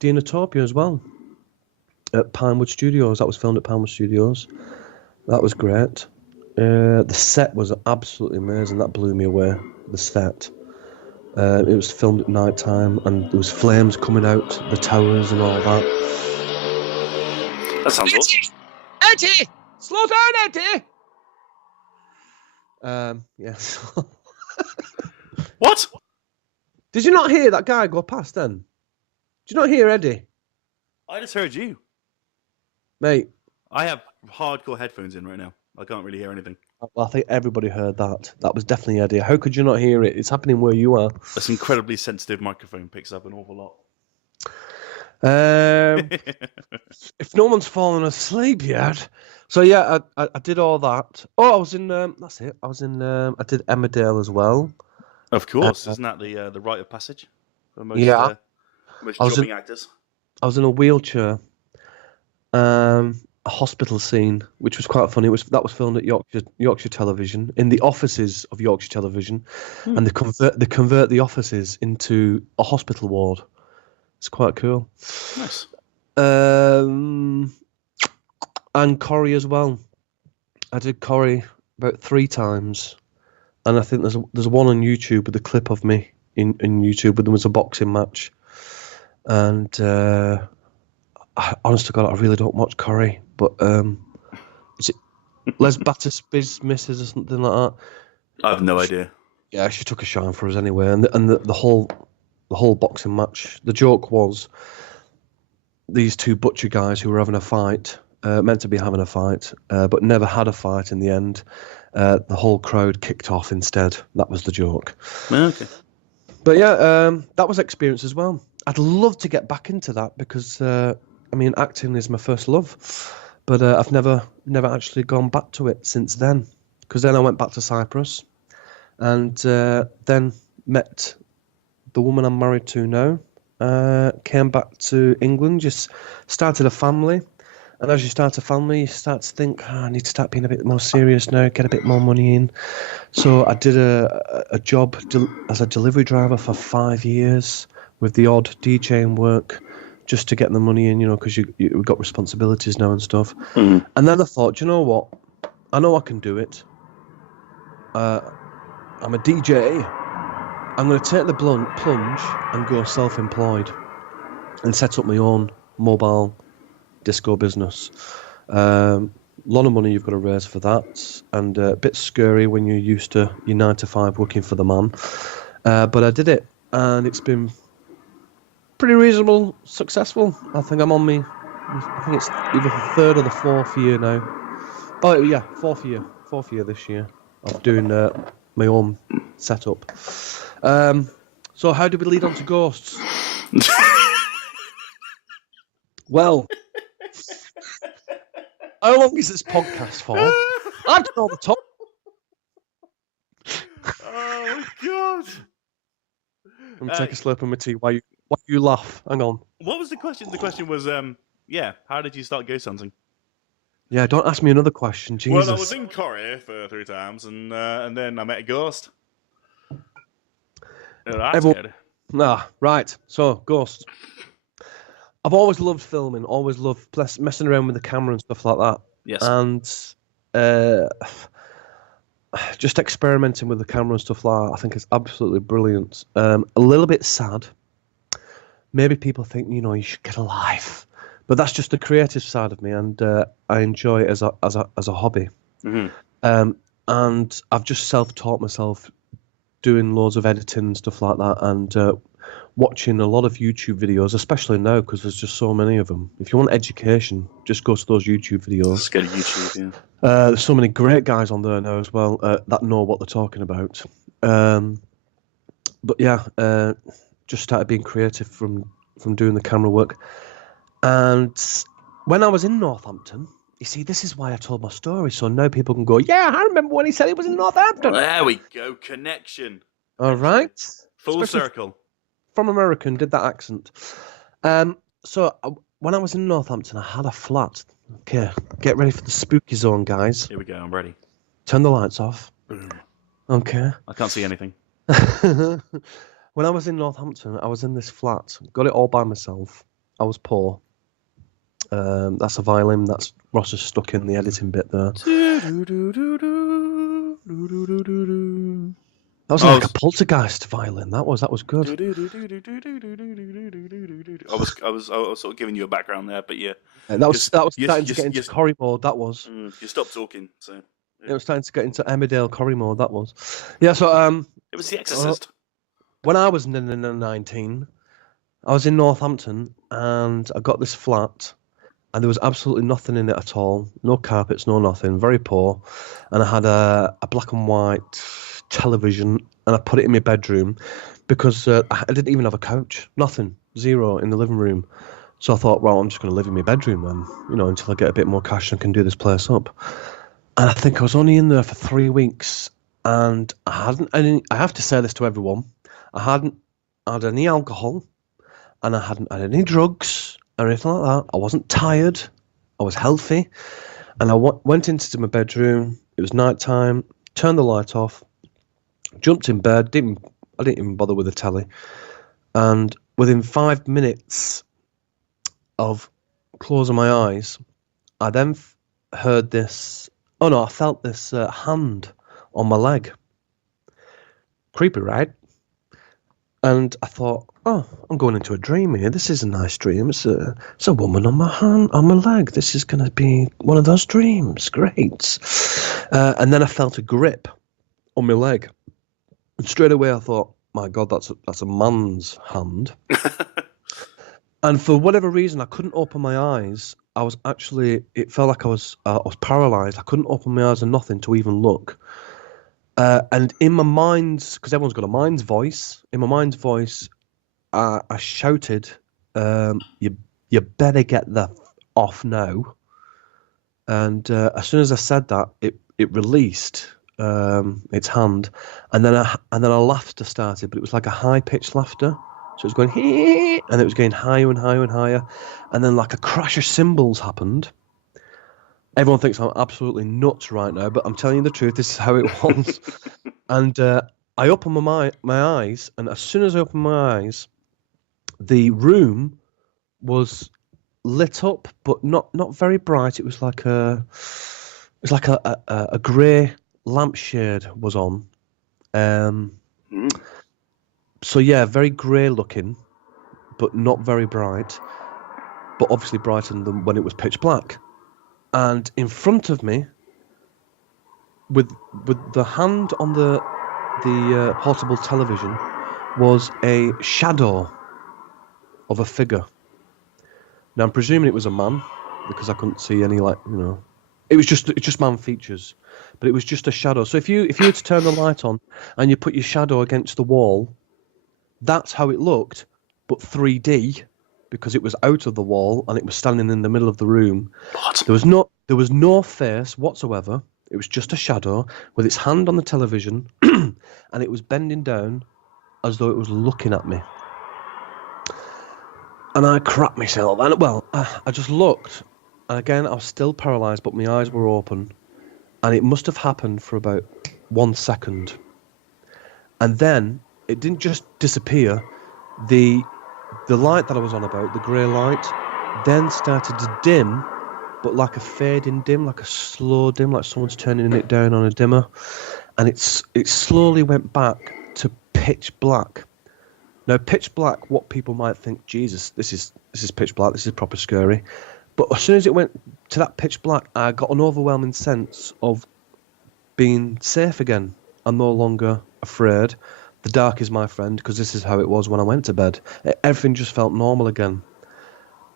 Dinotopia as well. At Pinewood Studios. That was filmed at Pinewood Studios. That was great. The set was absolutely amazing. That blew me away. The set. It was filmed at night time, and there was flames coming out the towers and all that. That sounds awesome. Eddie! Slow down, Eddie! Yes. What? Did you not hear that guy go past then? Did you not hear Eddie? I just heard you. Mate. I have hardcore headphones in right now. I can't really hear anything. Well, I think everybody heard that. That was definitely Eddie. How could you not hear it? It's happening where you are. This incredibly sensitive microphone picks up an awful lot. If no one's fallen asleep yet. So I did all that. Oh, I was in. That's it. I was in. I did Emmerdale as well. Of course, isn't that the rite of passage for most most jobbing actors? I was in a wheelchair. a hospital scene, which was quite funny. That was filmed at Yorkshire Television, in the offices of Yorkshire Television, and they convert the offices into a hospital ward. It's quite cool. Nice. And Corrie as well. I did Corrie about 3 times, and I think there's one on YouTube with a clip of me in YouTube, but there was a boxing match, and honest to God, I really don't watch Corrie, but is it Les Batter's Misses or something like that? I have no idea. Yeah, she took a shine for us anyway, and the whole boxing match. The joke was these 2 butcher guys who were having a fight, meant to be having a fight, but never had a fight in the end. The whole crowd kicked off instead. That was the joke. Okay. But yeah, that was experience as well. I'd love to get back into that because acting is my first love, but I've never actually gone back to it since then. Because then I went back to Cyprus, and then met the woman I'm married to now. Came back to England, just started a family, and as you start a family, you start to think, I need to start being a bit more serious now, get a bit more money in. So I did a job as a delivery driver for 5 years with the odd DJing work, just to get the money in, because you've got responsibilities now and stuff. Mm. And then I thought, you know what? I know I can do it. I'm a DJ. I'm going to take the plunge and go self-employed and set up my own mobile disco business. A lot of money you've got to raise for that, and a bit scary when you're used to your 9 to 5 working for the man. But I did it, and it's been pretty reasonable, successful. I think I'm on I think it's either the 3rd or the 4th year now. Oh yeah, 4th year this year of doing my own setup. So how do we lead on to ghosts? Well, how long is this podcast for? I don't know the top. Oh my God! Let me take a slurp of my tea. Why you laugh? Hang on. What was the question? The question was, how did you start ghost hunting? Yeah, don't ask me another question. Jesus. Well, I was in Corrie for 3 times, and then I met a ghost. Oh, that's good. Right. So, ghosts. I've always loved filming, always loved messing around with the camera and stuff like that. Yes. And just experimenting with the camera and stuff like that, I think it's absolutely brilliant. A little bit sad. Maybe people think, you should get a life. But that's just the creative side of me, and I enjoy it as a hobby. Mm-hmm. And I've just self-taught myself doing loads of editing and stuff like that, and watching a lot of YouTube videos, especially now because there's just so many of them. If you want education, just go to those YouTube videos. Just go to YouTube, yeah. There's so many great guys on there now as well that know what they're talking about. But yeah, just started being creative from doing the camera work. And when I was in Northampton, you see, this is why I told my story, so now people can go, yeah, I remember when he said he was in Northampton. There we go, connection. All right. Full Especially circle. From American, did that accent. So when I was in Northampton, I had a flat. Okay, get ready for the spooky zone, guys. Here we go, I'm ready. Turn the lights off. Okay. I can't see anything. When I was in Northampton, I was in this flat. Got it all by myself. I was poor. That's a violin. That's Ross is stuck in the editing bit there. That was like a poltergeist violin. That was good. I was sort of giving you a background there, but yeah. That was starting to get into Corrie mode. That was. You stopped talking, so. Yeah. It was starting to get into Emmerdale Corrie mode. That was. Yeah. So it was The Exorcist. When I was 19, I was in Northampton and I got this flat. And there was absolutely nothing in it at all. No carpets, no nothing. Very poor. And I had a black and white television, and I put it in my bedroom because I didn't even have a couch. Nothing. Zero in the living room. So I thought, well, I'm just going to live in my bedroom then, until I get a bit more cash and can do this place up. And I think I was only in there for 3 weeks, and I have to say this to everyone, I hadn't had any alcohol, and I hadn't had any drugs or anything like that. I wasn't tired. I was healthy, and I went into my bedroom. It was night time. Turned the light off. Jumped in bed. I didn't even bother with the telly. And within 5 minutes of closing my eyes, I then heard this. Oh no! I felt this hand on my leg. Creepy, right? And I thought, oh, I'm going into a dream here. This is a nice dream. It's a woman on my hand, on my leg. This is going to be one of those dreams. Great. And then I felt a grip on my leg. And straight away I thought, my God, that's a man's hand. And for whatever reason, I couldn't open my eyes. It felt like I was paralyzed. I couldn't open my eyes and nothing to even look. And in my mind, because everyone's got a mind's voice, in my mind's voice, I shouted, you better get the off now. And as soon as I said that, it released its hand, and then a laughter started, but it was like a high pitched laughter. So it was going hee, and it was going higher and higher and higher, and then like a crash of cymbals happened. Everyone thinks I'm absolutely nuts right now, but I'm telling you the truth. This is how it was. And I opened my eyes, and as soon as I opened my eyes, the room was lit up, but not very bright. It was like a grey lampshade was on. So yeah, very grey looking, but not very bright. But obviously brighter than when it was pitch black. And in front of me, with the hand on the portable television, was a shadow of a figure. Now I'm presuming it was a man, because I couldn't see any It's just man features, but it was just a shadow. So if you were to turn the light on and you put your shadow against the wall, that's how it looked, but 3D, because it was out of the wall and it was standing in the middle of the room. What? There was no face whatsoever. It was just a shadow with its hand on the television, and it was bending down as though it was looking at me. And I crapped myself. And I just looked, and again I was still paralysed, but my eyes were open, and it must have happened for about 1 second. And then it didn't just disappear. The light that I was on about, the grey light, then started to dim, but like a fading dim, like a slow dim, like someone's turning it down on a dimmer. And it slowly went back to pitch black. Now, pitch black, what people might think, Jesus, this is pitch black, this is proper scary. But as soon as it went to that pitch black, I got an overwhelming sense of being safe again. I'm no longer afraid. The dark is my friend, because this is how it was when I went to bed. Everything just felt normal again.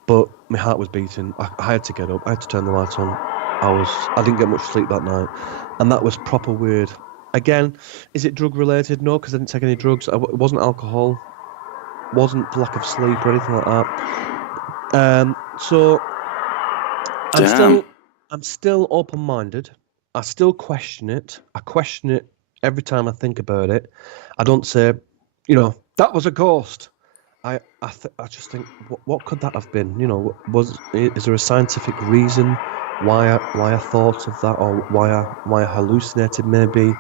But my heart was beating. I had to get up. I had to turn the lights on. I didn't get much sleep that night. And that was proper weird. Again, is it drug related? No, because I didn't take any drugs. It wasn't alcohol. Wasn't lack of sleep or anything like that. So I'm still open-minded. I still question it. I question it every time I think about it. I don't say, that was a ghost. I just think, what could that have been? Is there a scientific reason why I thought of that, or why I hallucinated maybe,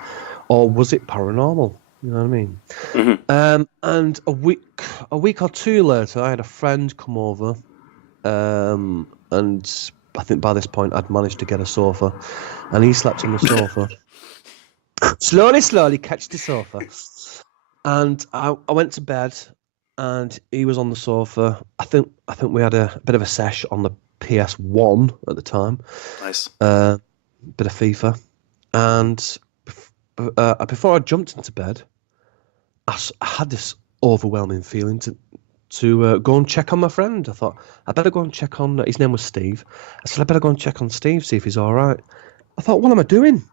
or was it paranormal? You know what I mean? Mm-hmm. And a week or two later, I had a friend come over, and I think by this point I'd managed to get a sofa, and he slept on the sofa. slowly catch the sofa, and I went to bed, and he was on the sofa. I think we had a bit of a sesh on the PS1 at the time. Nice. Bit of FIFA, and before I jumped into bed, I had this overwhelming feeling to go and check on my friend. I thought, I better go and check on... His name was Steve. I said, I better go and check on Steve, see if he's all right. I thought, what am I doing?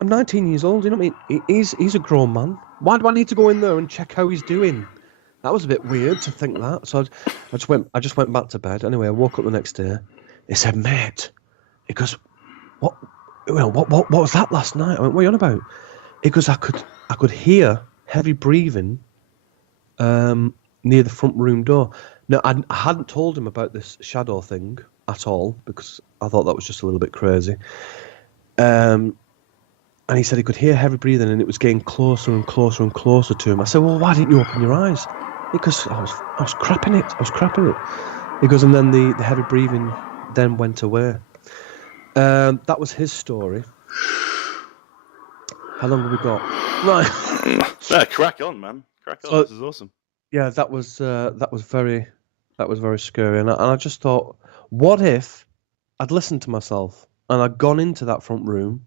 I'm 19 years old, you know what I mean? He's a grown man. Why do I need to go in there and check how he's doing? That was a bit weird to think that. So I just went back to bed. Anyway, I woke up the next day. He said, mate, he goes, what was that last night? I went, what are you on about? He goes, I could hear heavy breathing near the front room door. Now, I hadn't told him about this shadow thing, at all because I thought that was just a little bit crazy. And he said he could hear heavy breathing and it was getting closer and closer and closer to him. I said, well, why didn't you open your eyes? Because I was crapping it. He goes, and then the heavy breathing then went away. That was his story. How long have we got? Right. Yeah, crack on, man. Crack on. This is awesome. Yeah, that was very scary, and I just thought, what if I'd listened to myself and I'd gone into that front room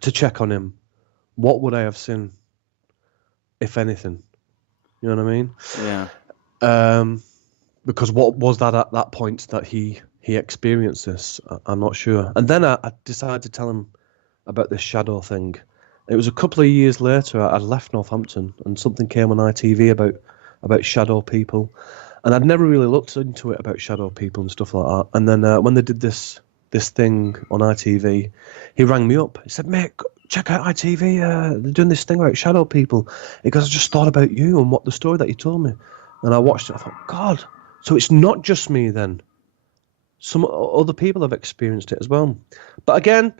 to check on him? What would I have seen, if anything? You know what I mean? Yeah. Because what was that at that point that he experienced this? I'm not sure. And then I decided to tell him about this shadow thing. It was a couple of years later. I'd left Northampton, and something came on ITV about shadow people, and I'd never really looked into it about shadow people and stuff like that. And then when they did this thing on ITV, he rang me up. He said, "Mate, check out ITV. They're doing this thing about shadow people." He goes, "I just thought about you and what the story that you told me." And I watched it. I thought, God, so it's not just me then. Some other people have experienced it as well. But again,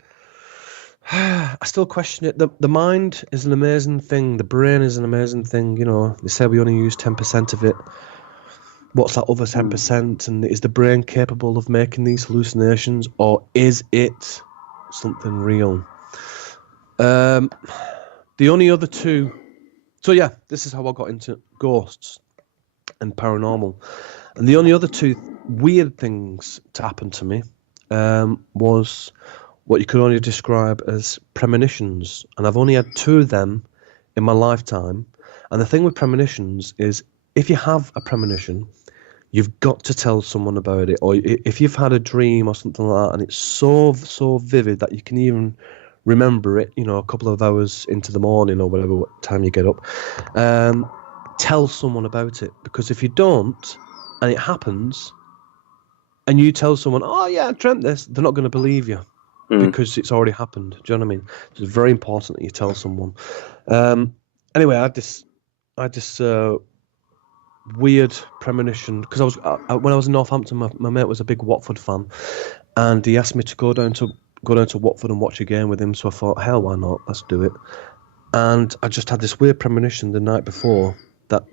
I still question it. The mind is an amazing thing. The brain is an amazing thing. You know, they say we only use 10% of it. What's that other 10%? And is the brain capable of making these hallucinations, or is it something real? The only other two. So yeah, this is how I got into ghosts and paranormal. And the only other two weird things to happen to me was what you could only describe as premonitions. And I've only had two of them in my lifetime. And the thing with premonitions is if you have a premonition, you've got to tell someone about it. Or if you've had a dream or something like that and it's so vivid that you can even remember it, you know, a couple of hours into the morning or whatever time you get up, tell someone about it. Because if you don't, and it happens, and you tell someone, "Oh yeah, I dreamt this," they're not going to believe you because it's already happened. Do you know what I mean? So it's very important that you tell someone. Anyway, I had this weird premonition because I was when I was in Northampton, my mate was a big Watford fan, and he asked me to go down to Watford and watch a game with him. So I thought, hell, why not? Let's do it. And I just had this weird premonition the night before that.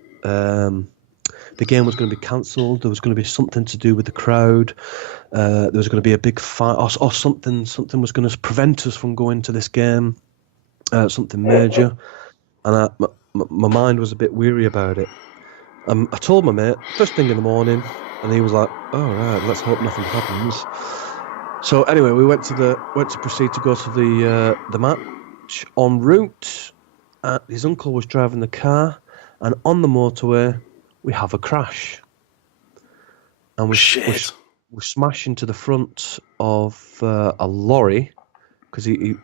The game was going to be cancelled. There was going to be something to do with the crowd. There was going to be a big fight, or something. Something was going to prevent us from going to this game. Something major, and my mind was a bit weary about it. I told my mate first thing in the morning, and he was like, "Oh right, let's hope nothing happens." So anyway, we went to proceed to go to the match. En route, his uncle was driving the car, and on the motorway, we have a crash, and we smash into the front of a lorry because he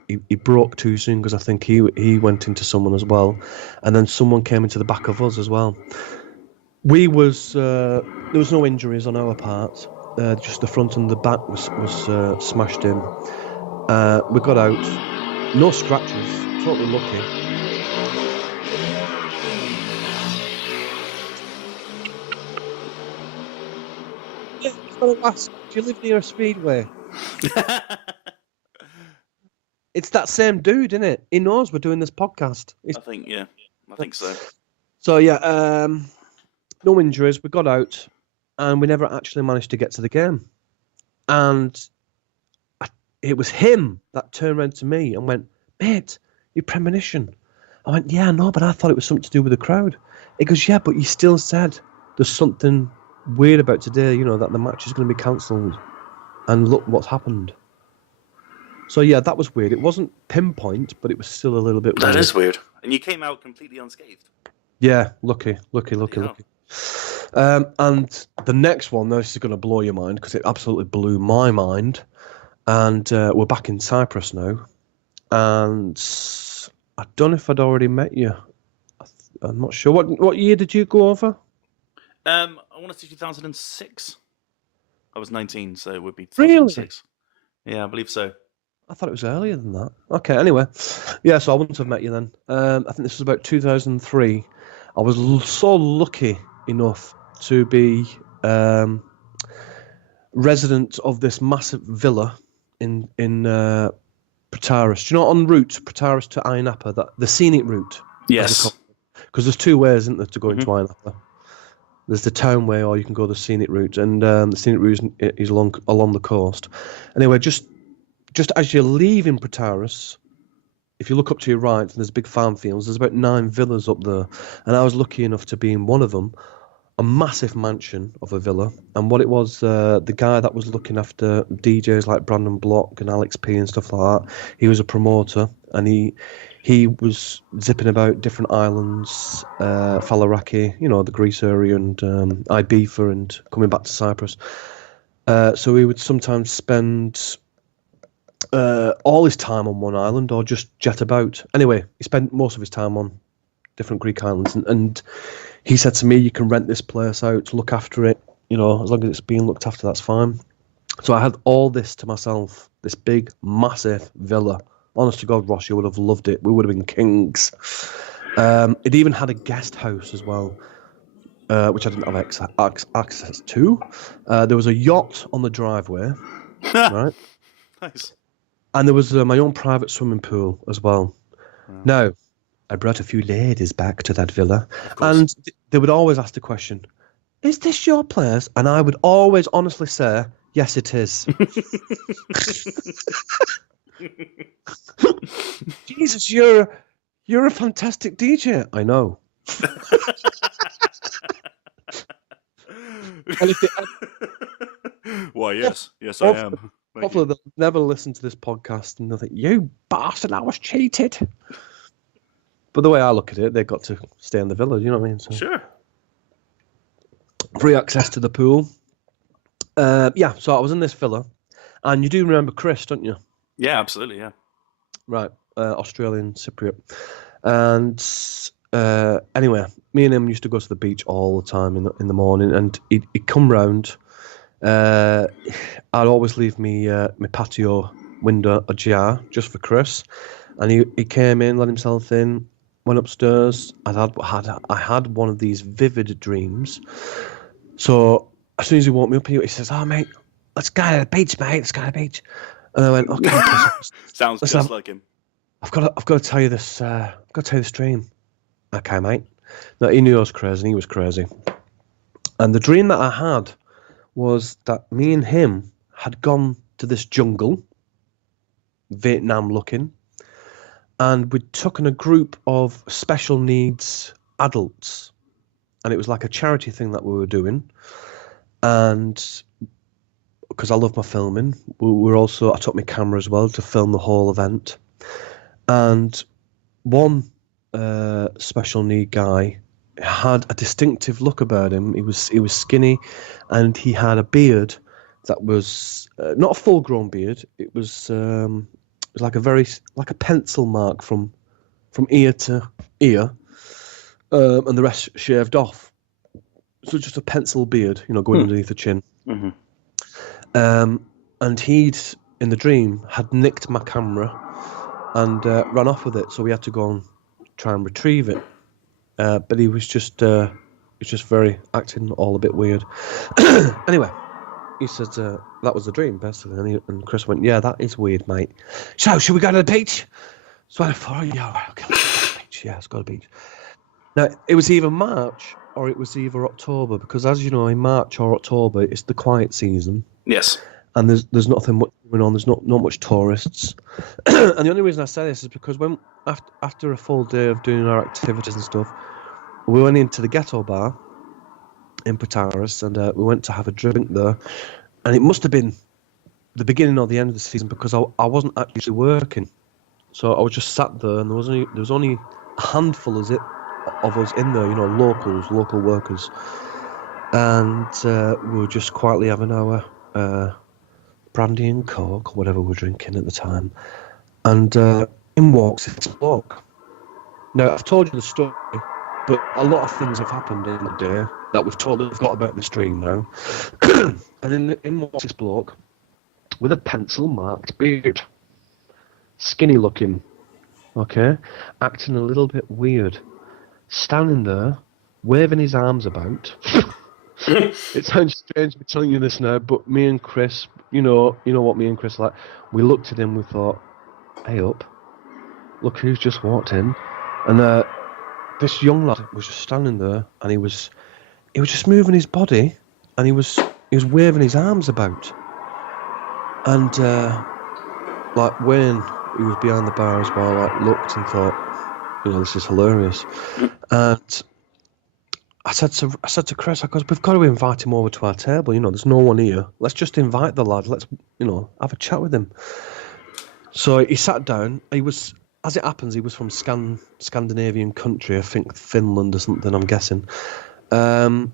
broke too soon because I think he went into someone as well, and then someone came into the back of us as well. There was no injuries on our part, just the front and the back was smashed in. We got out, no scratches, totally lucky. Ask, do you live near a speedway? It's that same dude, isn't it? He knows we're doing this podcast. I think so. So yeah, no injuries. We got out, and we never actually managed to get to the game. And it was him that turned around to me and went, "Mate, your premonition." I went, "Yeah, no, but I thought it was something to do with the crowd." He goes, "Yeah, but you still said there's something weird about today, you know, that the match is going to be cancelled, and look what's happened." So yeah, that was weird. It wasn't pinpoint, but it was still a little bit weird. That is weird. And you came out completely unscathed. Yeah, lucky. And the next one, this is going to blow your mind because it absolutely blew my mind. And we're back in Cyprus now, and I don't know if I'd already met you. I'm not sure. What year did you go over? I want to say 2006. I was 19, so it would be 2006. Really? Yeah, I believe so. I thought it was earlier than that. Okay, anyway. Yeah, so I wouldn't have met you then. I think this was about 2003. I was so lucky enough to be resident of this massive villa in Prataris. Do you know en route Prataris to Ayia Napa, that the scenic route? Yes. Because there's two ways, isn't there, to go into Mm-hmm. Ayia Napa? There's the town way, or you can go the scenic route, and the scenic route is along the coast. Anyway, just as you're leaving Prataris, if you look up to your right, there's big farm fields. There's about 9 villas up there, and I was lucky enough to be in one of them, a massive mansion of a villa. And what it was, the guy that was looking after DJs like Brandon Block and Alex P and stuff like that, he was a promoter, and he was zipping about different islands, Falaraki, the Greece area, and Ibiza, and coming back to Cyprus. So he would sometimes spend all his time on one island or just jet about. Anyway, he spent most of his time on different Greek islands, and he said to me, "You can rent this place out, look after it. As long as it's being looked after, that's fine." So I had all this to myself, this big, massive villa. Honest to God, Ross, you would have loved it. We would have been kings. It even had a guest house as well, which I didn't have access to. There was a yacht on the driveway, right? Nice. And there was my own private swimming pool as well. Wow. Now, I brought a few ladies back to that villa, and they would always ask the question, "Is this your place?" And I would always honestly say, "Yes, it is." Jesus, you're a fantastic DJ. I know. Why, yes, I am. Hopefully they'll never listen to this podcast and they'll think, "You bastard, I was cheated." But the way I look at it, they've got to stay in the villa. You know what I mean? So, sure. Free access to the pool. Yeah. So I was in this villa, and you do remember Chris, don't you? Yeah, absolutely. Yeah. Right, Australian Cypriot, and anyway, me and him used to go to the beach all the time in the morning, and he'd come round. I'd always leave my patio window ajar just for Chris, and he came in, let himself in, went upstairs. I had one of these vivid dreams. So as soon as he woke me up, he says, "Oh mate, let's go to the beach, mate. Let's go to the beach." And I went, "Okay." Sounds just like him. I've got to tell you this. I've got to tell you this dream. Okay, mate. No, he knew I was crazy, and he was crazy. And the dream that I had was that me and him had gone to this jungle, Vietnam looking, and we'd taken a group of special needs adults, and it was like a charity thing that we were doing. And because I love my filming, I took my camera as well to film the whole event. And one special need guy had a distinctive look about him. He was skinny, and he had a beard that was not a full-grown beard. It was like a pencil mark from ear to ear, and the rest shaved off. So just a pencil beard, going underneath the chin. Mm-hmm. And he'd, in the dream, had nicked my camera and ran off with it. So we had to go and try and retrieve it. But he was just very acting all a bit weird. Anyway, he said that was the dream, basically. And Chris went, "Yeah, that is weird, mate. So, should we go to the beach?" So I thought, "Yeah, okay, let's go to the beach. Yeah, let's go to the beach." Now, it was either March or it was either October, because as you know, in March or October, it's the quiet season. Yes. And there's nothing much going on. There's not much tourists. And the only reason I say this is because when after a full day of doing our activities and stuff, we went into the ghetto bar in Prataris, and we went to have a drink there. And it must have been the beginning or the end of the season, because I wasn't actually working. So I was just sat there, and there was only a handful of us in there, local workers. And we were just quietly having our brandy and coke, or whatever we were drinking at the time. And in walks this bloke. Now, I've told you the story, but a lot of things have happened in the day that we've totally forgot about this dream now. And in walks this bloke with a pencil-marked beard. Skinny looking, okay? Acting a little bit weird. Standing there, waving his arms about. It sounds strange me telling you this now, but me and Chris, you know what me and Chris are like. We looked at him, we thought, hey up, look who's just walked in. And this young lad was just standing there, and he was just moving his body, and he was waving his arms about. And like Wayne, who was behind the bar as well, like looked and thought, this is hilarious. And I said to Chris, I goes, we've got to invite him over to our table. There's no one here. Let's just invite the lad. Let's, have a chat with him. So he sat down. He was, as it happens, he was from Scandinavian country, I think Finland or something, I'm guessing. And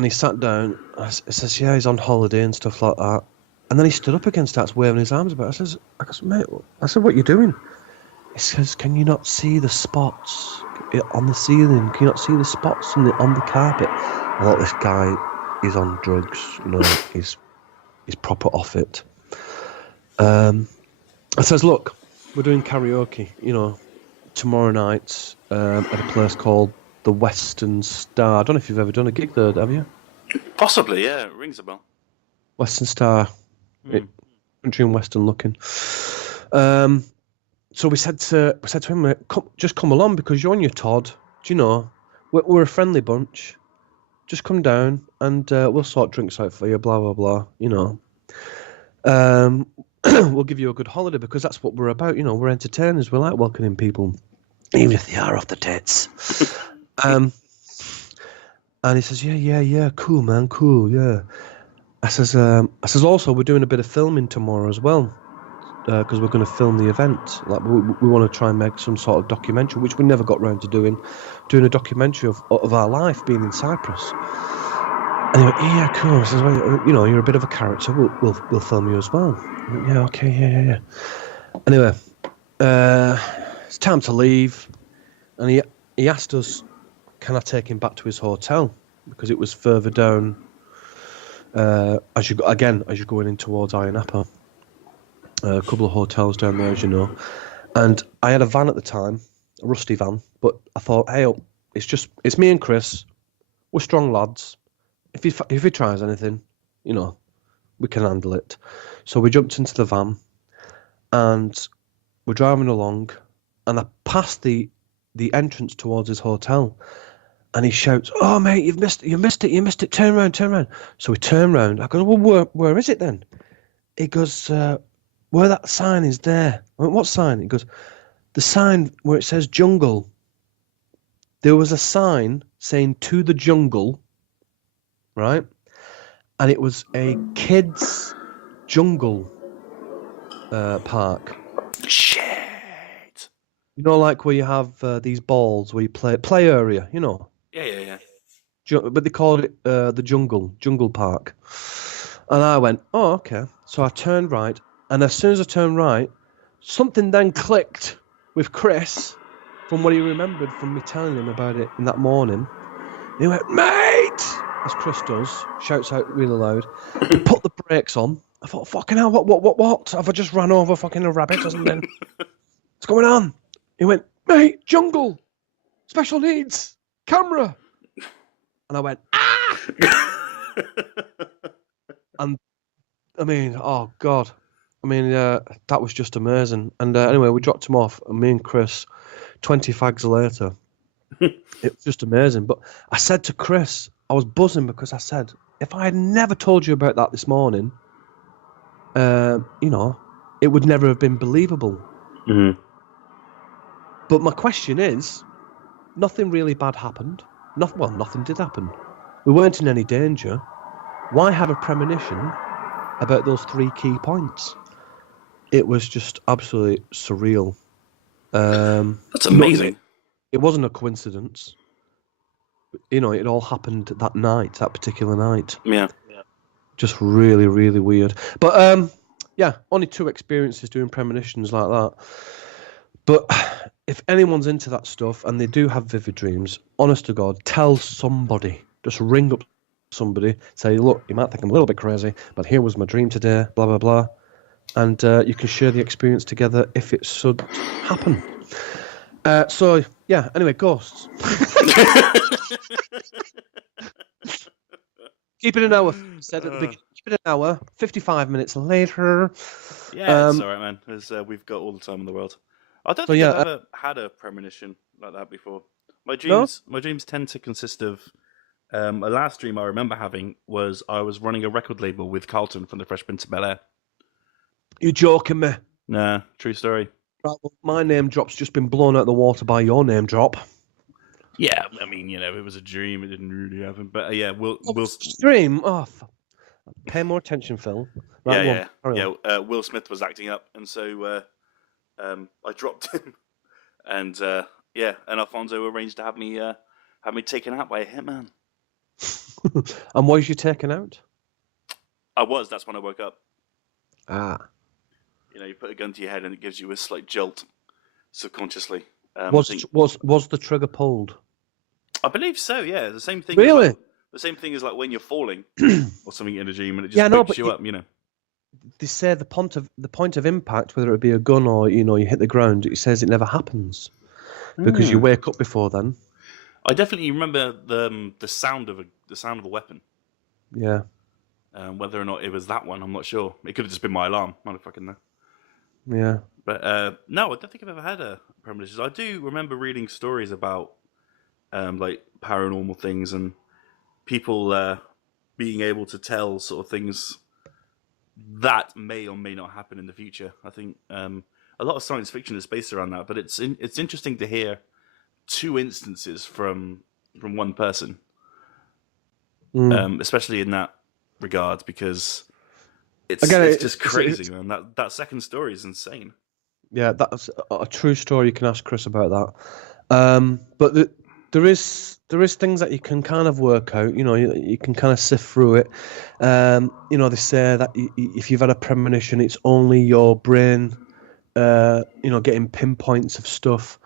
he sat down. I says, yeah, he's on holiday and stuff like that. And then he stood up again, starts waving his arms about. I goes, mate, I said, what are you doing? He says, can you not see the spots on the ceiling? Can you not see the spots on the carpet? I thought, this guy is on drugs. He's proper off it. I says, look, we're doing karaoke, tomorrow night at a place called the Western Star. I don't know if you've ever done a gig there, have you? Possibly, yeah. It rings a bell. Western Star. Country and Western looking. So we said to him, just come along because you're on your Todd. Do you know? We're a friendly bunch. Just come down and we'll sort drinks out for you. Blah blah blah. We'll give you a good holiday because that's what we're about. We're entertainers. We like welcoming people, even if they are off the tits. And he says, yeah, cool, man, cool, yeah. I says, also we're doing a bit of filming tomorrow as well, because we're going to film the event. Like we want to try and make some sort of documentary, which we never got round to doing a documentary of our life being in Cyprus. And he went, yeah, cool. I says, well, you're a bit of a character. We'll film you as well. I went, yeah, okay, yeah. Anyway, it's time to leave, and he asked us, can I take him back to his hotel because it was further down. As you're going in towards Ayia Napa, a couple of hotels down there, as you know. And I had a van at the time, a rusty van, but I thought, hey, it's me and Chris. We're strong lads. If he tries anything, we can handle it. So we jumped into the van, and we're driving along, and I passed the entrance towards his hotel. And he shouts, oh, mate, you missed it, turn around. So we turn around. I go, well, where is it then? He goes, where that sign is there. I went, what sign? He goes, the sign where it says jungle. There was a sign saying to the jungle, right? And it was a kids' jungle park. Shit. Like where you have these balls where you play area, Yeah. But they called it the jungle park. And I went, oh, okay. So I turned right, and as soon as I turned right, something then clicked with Chris from what he remembered from me telling him about it in that morning. And he went, mate, as Chris does, shouts out really loud, put the brakes on. I thought, fucking hell, what? Have I just run over fucking a rabbit or something? What's going on? He went, mate, jungle, special needs, camera. And I went, ah! And I mean, oh God. I mean, that was just amazing. And anyway, we dropped him off, and me and Chris, 20 fags later, it was just amazing. But I said to Chris, I was buzzing because I said, if I had never told you about that this morning, it would never have been believable. Mm-hmm. But my question is, nothing really bad happened. Nothing did happen. We weren't in any danger. Why have a premonition about those 3 key points? It was just absolutely surreal. That's amazing. It wasn't a coincidence. It all happened that particular night. Yeah. Just really, really weird. But only 2 experiences doing premonitions like that. But if anyone's into that stuff and they do have vivid dreams, honest to God, tell somebody. Just ring up somebody, say, look, you might think I'm a little bit crazy, but here was my dream today, blah, blah, blah. And you can share the experience together if it should happen. Anyway, ghosts. Keep it an hour. Said at the beginning. Keep it an hour. 55 minutes later. Yeah, it's all right, man. We've got all the time in the world. I don't think I've ever had a premonition like that before. My dreams tend to consist of. A last dream I remember having was I was running a record label with Carlton from the Fresh Prince of Bel-Air. You're joking me. Nah, true story. Right, well, my name drop's just been blown out of the water by your name drop. Yeah, I mean, it was a dream. It didn't really happen. But yeah, we'll dream. Oh, pay more attention, Phil. Right, Will Smith was acting up, and so I dropped him, and and Alfonso arranged to have me taken out by a hitman. And was you taken out? I was. That's when I woke up. Ah. You put a gun to your head and it gives you a slight jolt subconsciously. Was the trigger pulled? I believe so. Yeah, the same thing. Really? The same thing is like when you're falling or something in a dream, and it just wakes you up. They say the point of impact, whether it be a gun or you hit the ground, it says it never happens because you wake up before then. I definitely remember the sound of a weapon. Yeah. Whether or not it was that one, I'm not sure. It could have just been my alarm. I don't fucking know. Yeah. But no, I don't think I've ever had a premonition. I do remember reading stories about like paranormal things and people being able to tell sort of things that may or may not happen in the future. I think a lot of science fiction is based around that, but it's interesting to hear two instances from one person, especially in that regard, because it's just crazy, man. That second story is insane. Yeah, that's a true story. You can ask Chris about that. But there is things that you can kind of work out. You can kind of sift through it. They say that if you've had a premonition, it's only your brain, getting pinpoints of stuff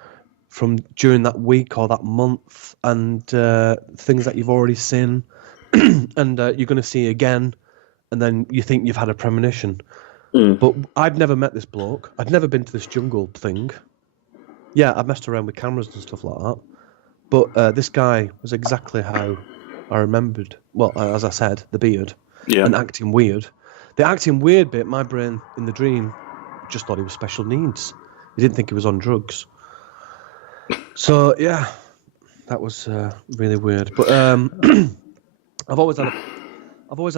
from during that week or that month, and things that you've already seen, and you're going to see again, and then you think you've had a premonition. But I've never met this bloke. I'd never been to this jungle thing. Yeah, I messed around with cameras and stuff like that. But this guy was exactly how I remembered. Well, as I said, the beard and acting weird. The acting weird bit, my brain in the dream just thought he was special needs. He didn't think he was on drugs. So yeah, that was really weird. But I've always had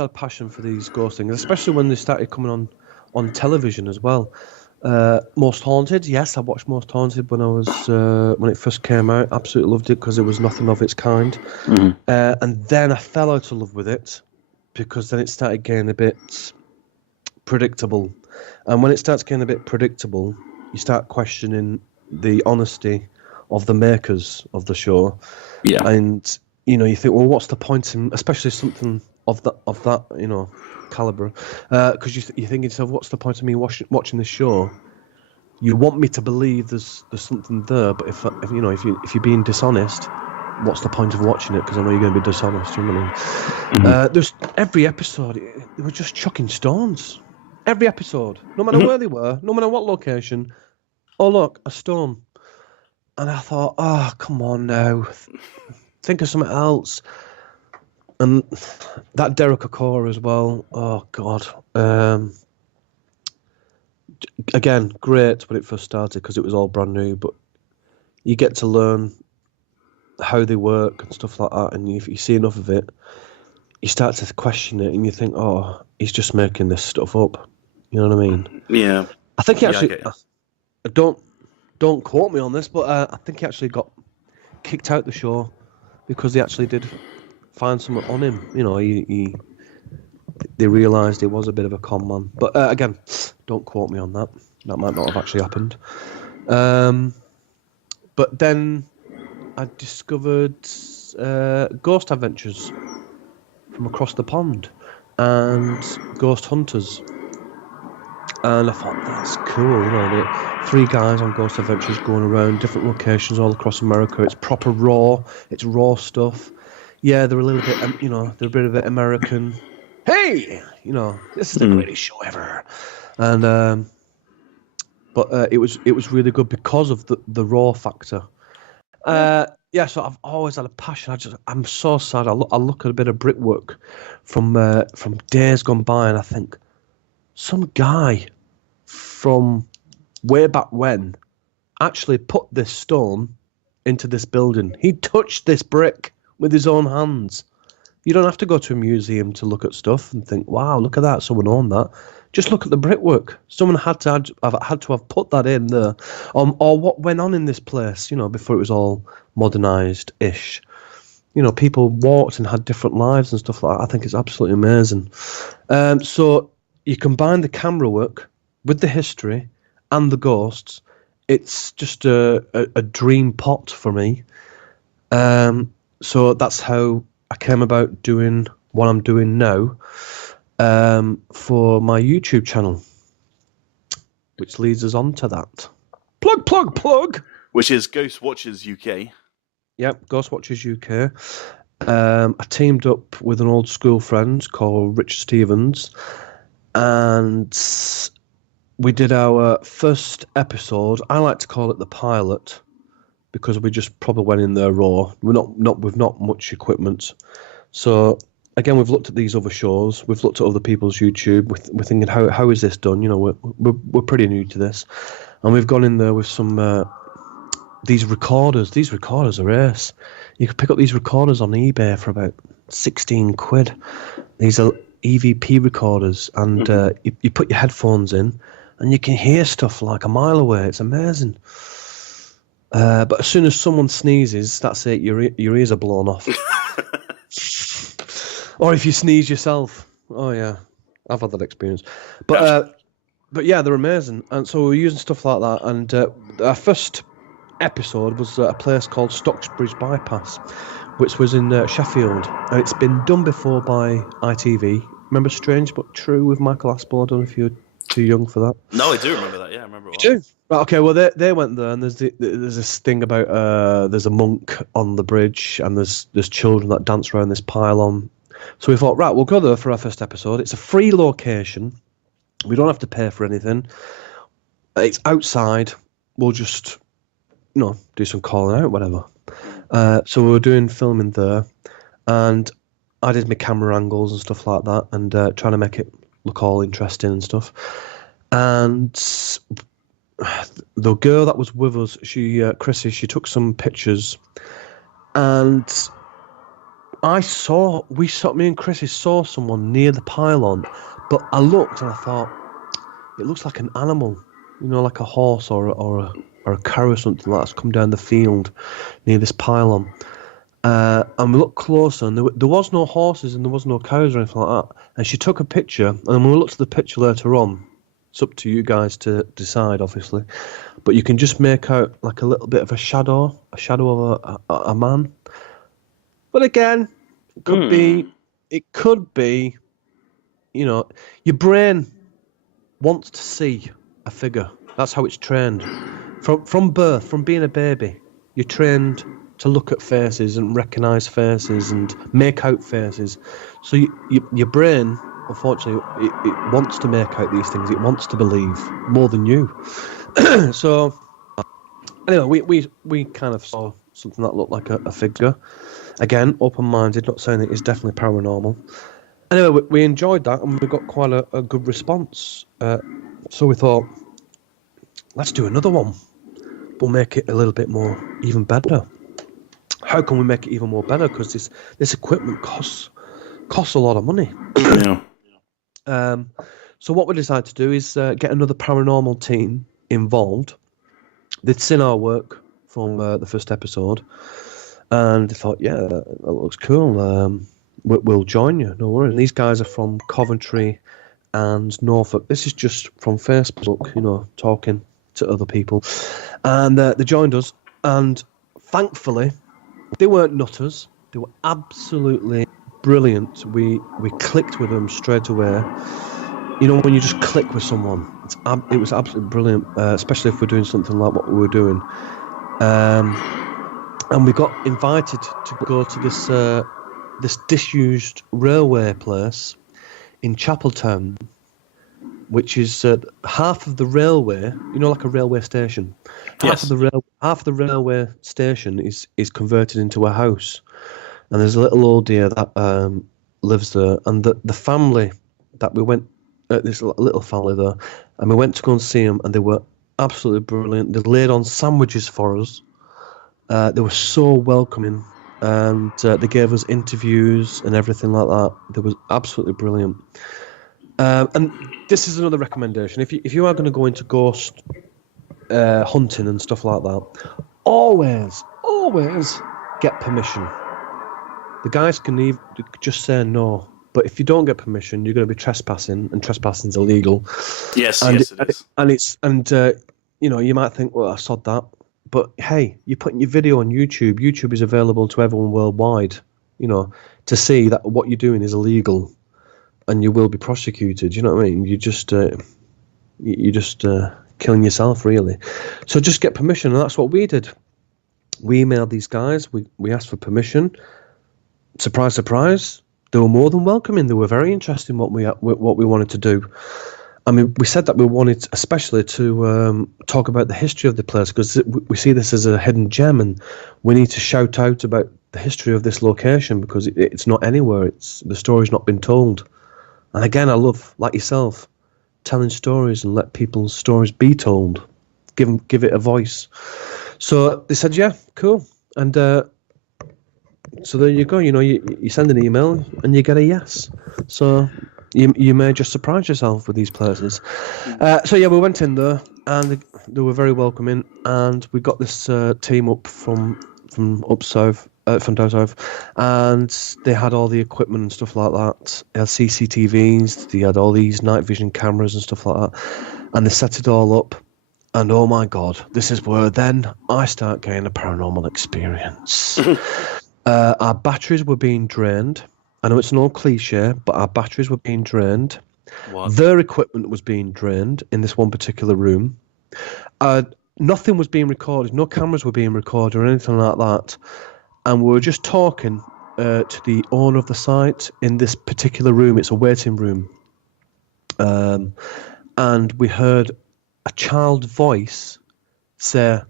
a passion for these ghost things, especially when they started coming on television as well. Most Haunted, yes, I watched Most Haunted when it first came out. Absolutely loved it because it was nothing of its kind. And then I fell out of love with it because then it started getting a bit predictable. And when it starts getting a bit predictable, you start questioning the honesty of the makers of the show. Yeah. And you think, well, what's the point in, especially something of that caliber, because you think to yourself, what's the point of me watching this show? You want me to believe there's something there, but if you're being dishonest, what's the point of watching it? Because I know you're going to be dishonest. You know what I mean? There's every episode they were just chucking stones. Every episode, no matter where they were, no matter what location. Oh look, a stone. And I thought, oh come on now, think of something else. And that Derek Okora as well. Oh God. Again, great when it first started because it was all brand new. But you get to learn how they work and stuff like that. And if you see enough of it, you start to question it, and you think, oh, he's just making this stuff up. You know what I mean? Yeah. I think he actually. Don't quote me on this, but I think he actually got kicked out the show because they actually did find something on him. They realised he was a bit of a con man. But again, don't quote me on that. That might not have actually happened. But then I discovered Ghost Adventures from across the pond and Ghost Hunters. And I thought, that's cool, the 3 guys on Ghost Adventures going around different locations all across America. It's proper raw. It's raw stuff. Yeah, they're a little bit, they're a bit of it American. Hey, this is the greatest show ever. And but it was really good because of the raw factor. yeah, so I've always had a passion. I'm so sad. I look at a bit of brickwork from days gone by, and I think some guy from way back when actually put this stone into this building. He touched this brick with his own hands. You don't have to go to a museum to look at stuff and think, wow, look at that, someone owned that. Just look at the brickwork. Someone had to have put that in there. Or what went on in this place, before it was all modernised-ish. People walked and had different lives and stuff like that. I think it's absolutely amazing. So you combine the camera work with the history and the ghosts. It's just a dream pot for me. So that's how I came about doing what I'm doing now for my YouTube channel, which leads us on to that. Plug! Which is Ghost Watchers UK. Yep, Ghost Watchers UK. I teamed up with an old school friend called Richard Stevens, and we did our first episode. I like to call it the pilot, because we just probably went in there raw. We've not much equipment. So again, we've looked at these other shows. We've looked at other people's YouTube. We're thinking, how is this done? We're pretty new to this, and we've gone in there with some these recorders. These recorders are ace. You can pick up these recorders on eBay for about 16 quid. These are EVP recorders, and you put your headphones in, and you can hear stuff like a mile away. It's amazing. But as soon as someone sneezes, that's it. Your ears are blown off. Or if you sneeze yourself. Oh yeah, I've had that experience. But yeah, they're amazing. And so we're using stuff like that. And our first episode was a place called Stocksbridge Bypass, which was in Sheffield. And it's been done before by ITV. Remember Strange But True with Michael Aspel? I don't know if you're too young for that. No, I do remember that. Yeah, I remember it. You do? Right, okay, well, they went there, and there's this thing about there's a monk on the bridge, and there's children that dance around this pylon. So we thought, right, we'll go there for our first episode. It's a free location. We don't have to pay for anything. It's outside. We'll just, do some calling out, whatever. So we were doing filming there, and I did my camera angles and stuff like that, and trying to make it look all interesting and stuff. And the girl that was with us, Chrissy, she took some pictures, and me and Chrissy saw someone near the pylon, but I looked and I thought, it looks like an animal, like a horse or a cow or something like that's come down the field near this pylon. And we looked closer, and there was no horses and there was no cows or anything like that. And she took a picture, and when we looked at the picture later on, it's up to you guys to decide, obviously, but you can just make out like a little bit of a shadow of a man. But again, it could be, your brain wants to see a figure. That's how it's trained. From birth, from being a baby, you're trained to look at faces and recognise faces and make out faces. So your brain, unfortunately, it wants to make out these things. It wants to believe more than you. So anyway, we kind of saw something that looked like a figure. Again, open-minded, not saying it is definitely paranormal. Anyway, we enjoyed that, and we got quite a good response. So we thought, let's do another one. We'll make it a little bit more, even better. How can we make it even more better? Because this equipment costs a lot of money. Yeah. So what we decided to do is get another paranormal team involved. They'd seen our work from the first episode, and they thought, yeah, that looks cool. We'll join you, no worries. And these guys are from Coventry and Norfolk. This is just from Facebook, talking to other people. And they joined us, and thankfully, they weren't nutters. They were absolutely brilliant. We clicked with them straight away. When you just click with someone, it was absolutely brilliant, especially if we're doing something like what we were doing. And we got invited to go to this disused railway place in Chapeltown, which is half of the railway. You know, like a railway station. Half Yes. of the railway station is converted into a house, and there's a little old dear that lives there, and the family that we went, this little family there, and we went to go and see them, and they were absolutely brilliant. They laid on sandwiches for us. They were so welcoming, and they gave us interviews and everything like that. They was absolutely brilliant. And this is another recommendation. If you are going to go into ghost hunting and stuff like that, always get permission. The guys can just say no, but if you don't get permission, you're going to be trespassing, and trespassing's illegal. Yes, and yes, it is. You know, you might think, well, I sod that, but hey, you're putting your video on YouTube. YouTube is available to everyone worldwide. You know, to see that what you're doing is illegal, and you will be prosecuted. You know what I mean? You're just killing yourself, really. So just get permission, and that's what we did. We emailed these guys. We asked for permission. Surprise, surprise! They were more than welcoming. They were very interested in what we wanted to do. I mean, we said that we wanted, especially, to talk about the history of the place, because we see this as a hidden gem, and we need to shout out about the history of this location, because it's not anywhere. The story's not been told. And again, I love, like yourself, telling stories and let people's stories be told. Give it a voice. So they said, yeah, cool. And so there you go. You know, you send an email and you get a yes. So you may just surprise yourself with these places. So yeah, we went in there and they were very welcoming, and we got this team up from up south, from down south, and they had all the equipment and stuff like that. They had CCTVs, they had all these night vision cameras and stuff like that, and they set it all up. And oh my God, this is where then I start getting a paranormal experience. Our batteries were being drained. I know it's an old cliche, but our batteries were being drained. What? Their equipment was being drained in this one particular room. Nothing was being recorded. No cameras were being recorded or anything like that. And we were just talking to the owner of the site in this particular room. It's a waiting room. And we heard a child's voice say,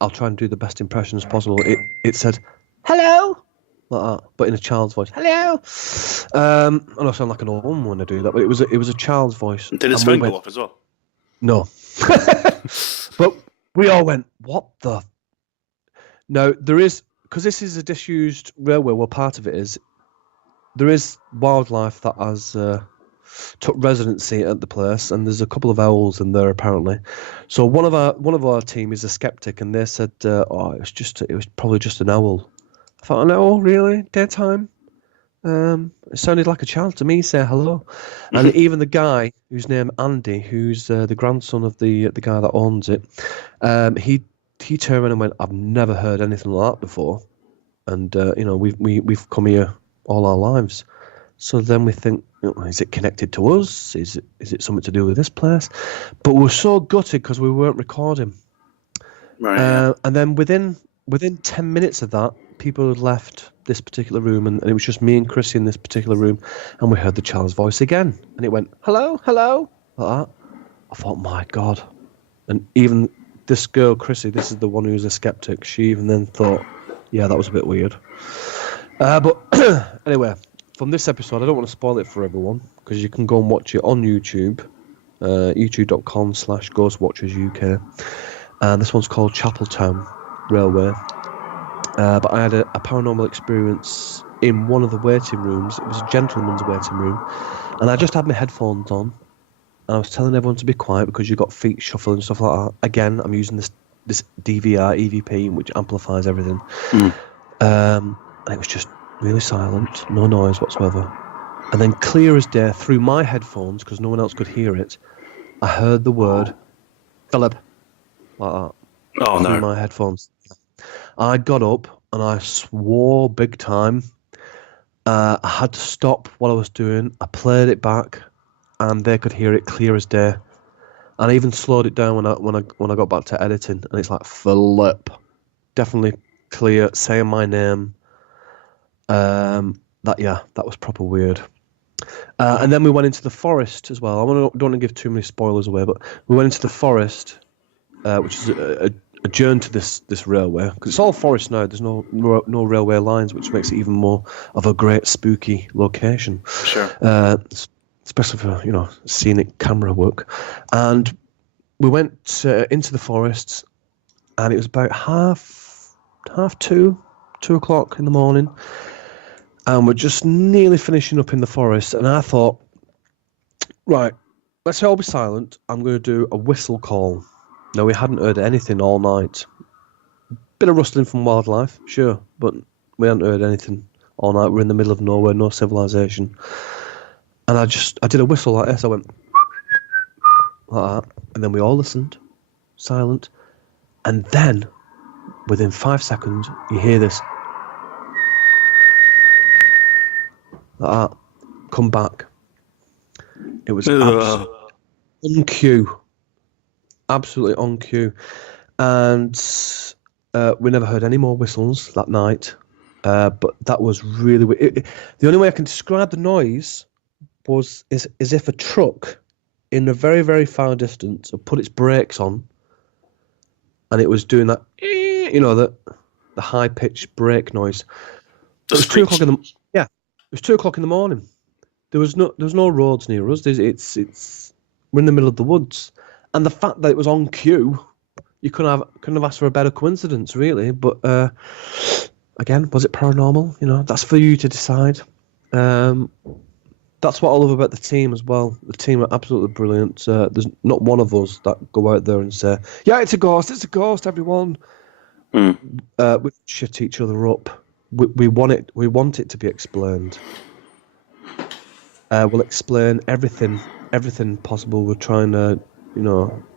I'll try and do the best impression as possible. It said, hello, like that, but in a child's voice. Hello. I don't sound like an old woman when I do that, but it was a child's voice. Did his phone go off as well? No. But we all went, what the? No, there is, because this is a disused railway, well, part of it is, there is wildlife that has took residency at the place, and there's a couple of owls in there apparently. So one of our team is a skeptic, and they said, it was probably just an owl. I thought, an owl, really? Daytime? It sounded like a child to me. Say hello. And even the guy who's named Andy, who's the grandson of the guy that owns it, he turned around and went, I've never heard anything like that before, and we've come here all our lives. So then we think, is it connected to us? Is it something to do with this place? But we're so gutted because we weren't recording. Right. And then within 10 minutes of that, people had left this particular room, and it was just me and Chrissy in this particular room, and we heard the child's voice again, and it went, hello, hello, like that. I thought, my God. And even this girl, Chrissy, this is the one who's a skeptic, she even then thought, yeah, that was a bit weird. But anyway, from this episode, I don't want to spoil it for everyone, because you can go and watch it on YouTube, youtube.com/ghostwatchersuk. And this one's called Chapeltown Railway. But I had a paranormal experience in one of the waiting rooms. It was a gentleman's waiting room, and I just had my headphones on, and I was telling everyone to be quiet because you got feet shuffling and stuff like that. Again, I'm using this DVR EVP, which amplifies everything. And it was just really silent, no noise whatsoever. And then clear as day through my headphones, because no one else could hear it, I heard the word Philip, like that. Oh, through no. my headphones. I got up and I swore big time. I had to stop what I was doing. I played it back, and they could hear it clear as day. And I even slowed it down when I got back to editing, and it's like Philip, definitely clear, saying my name. That was proper weird. And then we went into the forest as well. Don't want to give too many spoilers away, but we went into the forest, which is adjourned to this railway, because it's all forest now. There's no railway lines, which makes it even more of a great spooky location. Sure. Especially for scenic camera work. And we went into the forests, and it was about half 2:00 in the morning, and we're just nearly finishing up in the forest. And I thought, right, let's all be silent. I'm going to do a whistle call. Now, we hadn't heard anything all night. Bit of rustling from wildlife, sure, but we hadn't heard anything all night. We're in the middle of nowhere, no civilization. And I did a whistle like this. I went like that, and then we all listened, silent. And then, within 5 seconds, you hear this like that. Come back. It was on cue. Absolutely on cue. And we never heard any more whistles that night. But that was really weird. The only way I can describe the noise is as if a truck in a very, very far distance had put its brakes on, and it was doing that, the high-pitched brake noise. It was 2:00 in the It was 2:00 in the morning. There was no roads near us. We're in the middle of the woods, and the fact that it was on cue, you couldn't have asked for a better coincidence, really. But again, was it paranormal? That's for you to decide. That's what I love about the team as well. The team are absolutely brilliant. There's not one of us that go out there and say, "Yeah, it's a ghost, everyone." We shut each other up. We want it to be explained. We'll explain everything possible. We're trying to,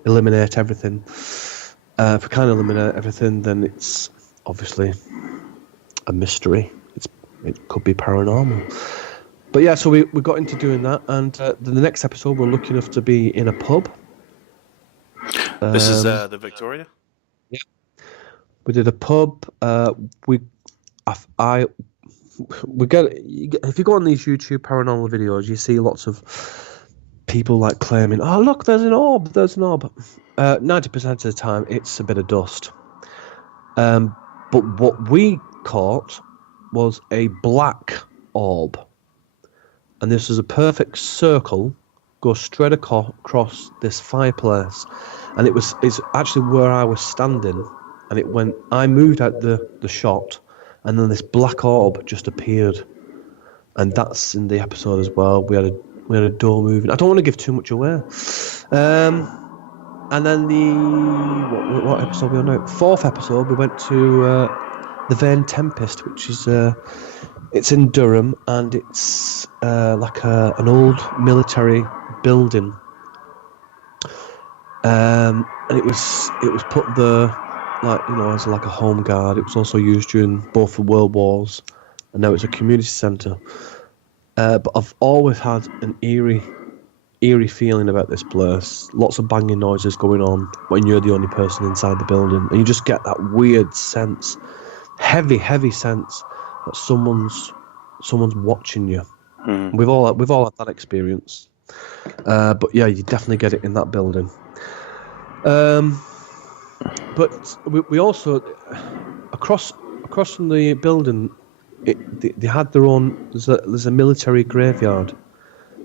eliminate everything. If we can't eliminate everything, then it's obviously a mystery. It could be paranormal. But yeah, so we got into doing that, and the next episode we're lucky enough to be in a pub. This is the Victoria? Yeah. We did a pub. If you go on these YouTube paranormal videos, you see lots of people like claiming, "Oh, look, there's an orb." 90% of the time, it's a bit of dust. But what we caught was a black orb. And this was a perfect circle, goes straight across this fireplace. And it's actually where I was standing. And I moved out the shot, and then this black orb just appeared. And that's in the episode as well. We had a door moving. I don't want to give too much away. And then what episode are we on now? 4th episode, we went to the Vane Tempest, which is it's in Durham, and it's like an old military building. And it was put there as like a home guard. It was also used during both the World Wars, and now it's a community centre. But I've always had an eerie feeling about this place. Lots of banging noises going on when you're the only person inside the building, and you just get that weird sense, heavy sense that someone's watching you. We've all had that experience. But yeah, you definitely get it in that building. But we also across from the building, they had their own. There's a military graveyard.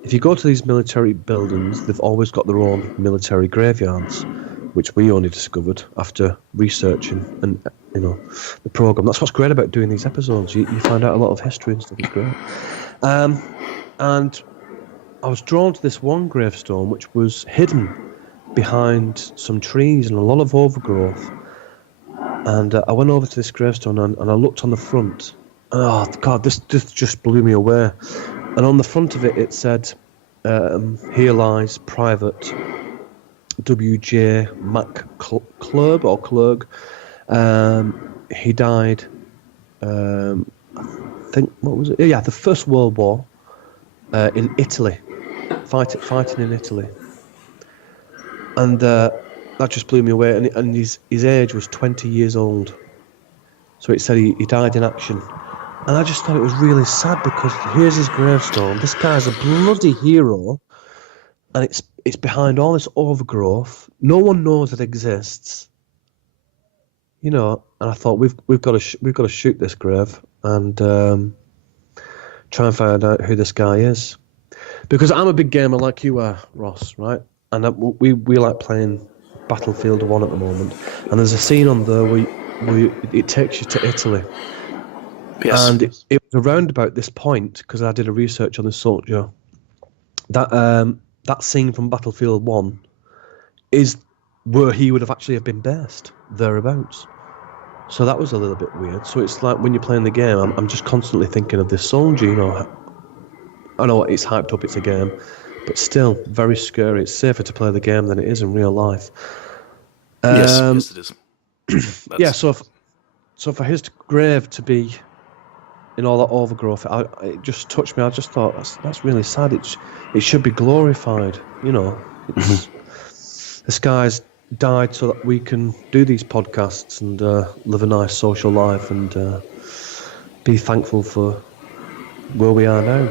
If you go to these military buildings, they've always got their own military graveyards, which we only discovered after researching and the program. That's what's great about doing these episodes. You find out a lot of history and stuff. It's great. And I was drawn to this one gravestone, which was hidden behind some trees and a lot of overgrowth. And I went over to this gravestone and I looked on the front. Oh God, this just blew me away. And on the front of it, it said, "Here lies Private W.J. Klurg. He died, I think, what was it? Yeah, the First World War in Italy, fighting in Italy." And that just blew me away. And his age was 20 years old. So it said he died in action. And I just thought it was really sad because here's his gravestone. This guy's a bloody hero, and it's behind all this overgrowth. No one knows it exists, And I thought we've got to shoot this grave and try and find out who this guy is, because I'm a big gamer like you are, Ross, right? And we like playing Battlefield 1 at the moment, and there's a scene on there where it takes you to Italy. Yes. And it was around about this point, because I did a research on this soldier, that scene from Battlefield 1 is where he would have actually have been based, thereabouts. So that was a little bit weird. So it's like when you're playing the game, I'm just constantly thinking of this soldier, I know it's hyped up, it's a game, but still, very scary. It's safer to play the game than it is in real life. Yes, it is. Yeah, so for his grave to be in all that overgrowth, it just touched me. I just thought that's really sad. It should be glorified, This guy's died so that we can do these podcasts and live a nice social life and be thankful for where we are now.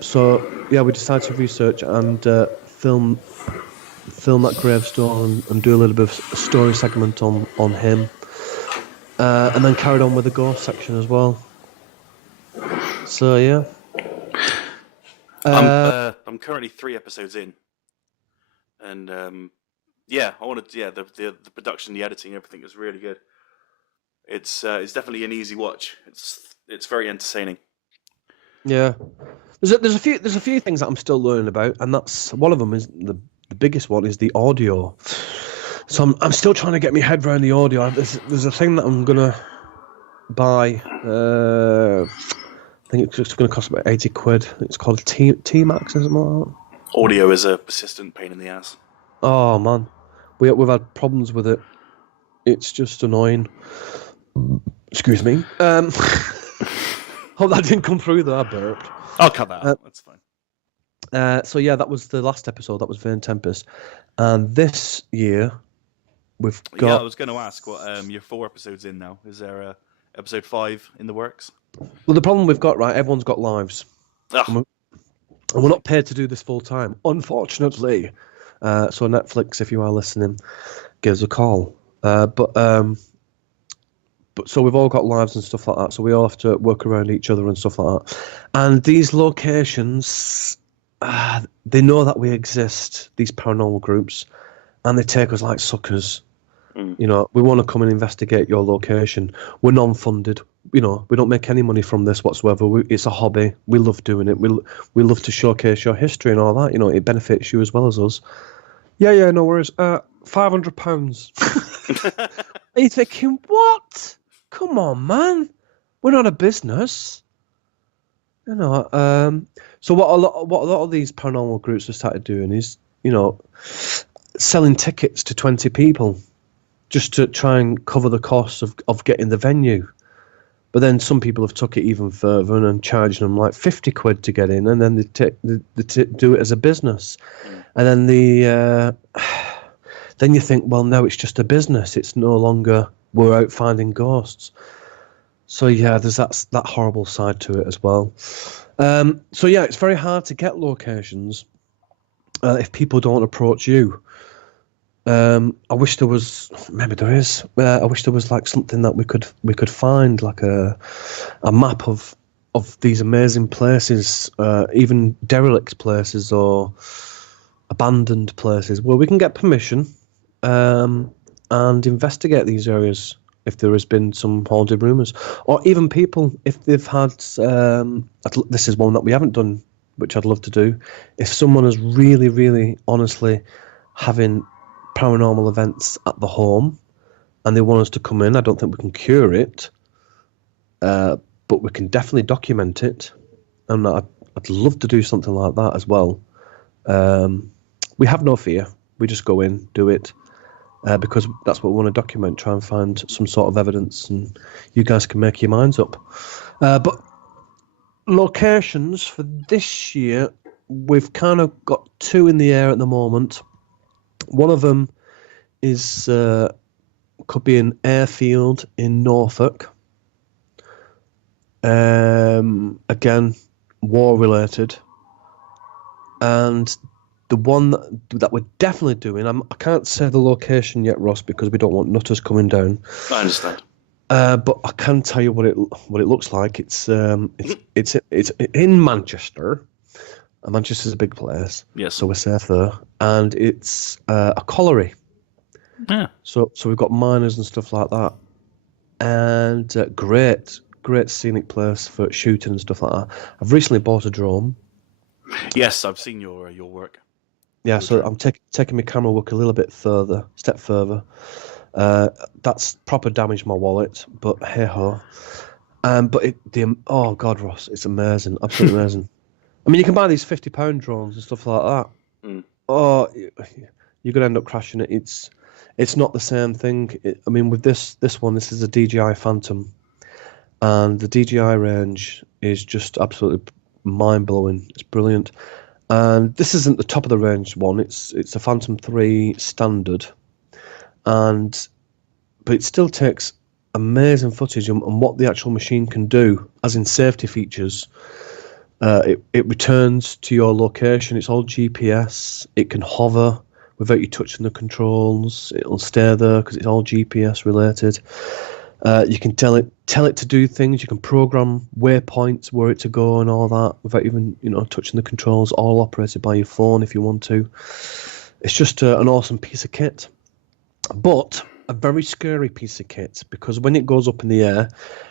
So yeah, we decided to research and film that gravestone and do a little bit of a story segment on him. And then carried on with the ghost section as well. So yeah. I'm currently 3 episodes in, and I wanted the production, the editing, everything is really good. It's definitely an easy watch. It's very entertaining. Yeah, there's a few things that I'm still learning about, and that's one of them. Is the biggest one is the audio. So I'm still trying to get my head around the audio. There's a thing that I'm gonna buy. I think it's just gonna cost about £80. It's called T-Max or something like that. Audio is a persistent pain in the ass. Oh man, we've had problems with it. It's just annoying. Excuse me. Hope that didn't come through there, I burped. I'll cut that out. That's fine. So yeah, that was the last episode. That was Vane Tempest. And this year, we've got... Yeah, I was going to ask, what you're 4 episodes in now. Is there episode 5 in the works? Well, the problem we've got, right, everyone's got lives. Oh. And we're not paid to do this full time, unfortunately. So Netflix, if you are listening, give us a call. But so we've all got lives and stuff like that, so we all have to work around each other and stuff like that. And these locations, they know that we exist, these paranormal groups, and they take us like suckers. Mm. We want to come and investigate your location. We're non-funded. We don't make any money from this whatsoever. It's a hobby. We love doing it. We love to showcase your history and all that. It benefits you as well as us. Yeah, no worries. £500. Are you thinking, what? Come on, man. We're not a business. So what a lot of these paranormal groups have started doing is, selling tickets to 20 people just to try and cover the costs of getting the venue. But then some people have took it even further and charging them like £50 to get in, and then they do it as a business. And then then you think, well, no, it's just a business. It's no longer we're out finding ghosts. So yeah, there's that horrible side to it as well. So yeah, it's very hard to get locations if people don't approach you. I wish there was, maybe there is. I wish there was like something that we could find, like a map of these amazing places, even derelict places or abandoned places where we can get permission and investigate these areas if there has been some haunted rumours, or even people if they've had. This is one that we haven't done, which I'd love to do. If someone is really, really, honestly having paranormal events at the home and they want us to come in, I don't think we can cure it, but we can definitely document it, and I'd love to do something like that as well. We have no fear. We just go in, do it, because that's what we want to document, try and find some sort of evidence, and you guys can make your minds up. But locations for this year, we've kind of got 2 in the air at the moment. One of them is could be an airfield in Norfolk, Again, war related. And the one that we're definitely doing, I can't say the location yet, Ross, because we don't want nutters coming down. I understand. But I can tell you what it looks like. It's in Manchester. Manchester's a big place, Yes. so we're safe there. And it's a colliery. Yeah. So we've got miners and stuff like that, and great scenic place for shooting and stuff like that. I've recently bought a drone. Yes, I've seen your work. Yeah, so I'm taking my camera work a step further. That's proper damaged my wallet, but hey ho. But oh God, Ross, it's amazing, absolutely amazing. I mean, you can buy these £50 drones and stuff like that. Mm. Oh, you're gonna end up crashing it. It's not the same thing. I mean, with this one, this is a DJI Phantom, and the DJI range is just absolutely mind blowing. It's brilliant. And this isn't the top of the range one. It's a Phantom 3 standard, but it still takes amazing footage and what the actual machine can do, as in safety features. It returns to your location. It's all GPS. It can hover without you touching the controls. It'll stay there because it's all GPS related. You can tell it to do things. You can program waypoints, where it to go, and all that without even touching the controls. All operated by your phone if you want to. It's just an awesome piece of kit, but a very scary piece of kit, because when it goes up in the air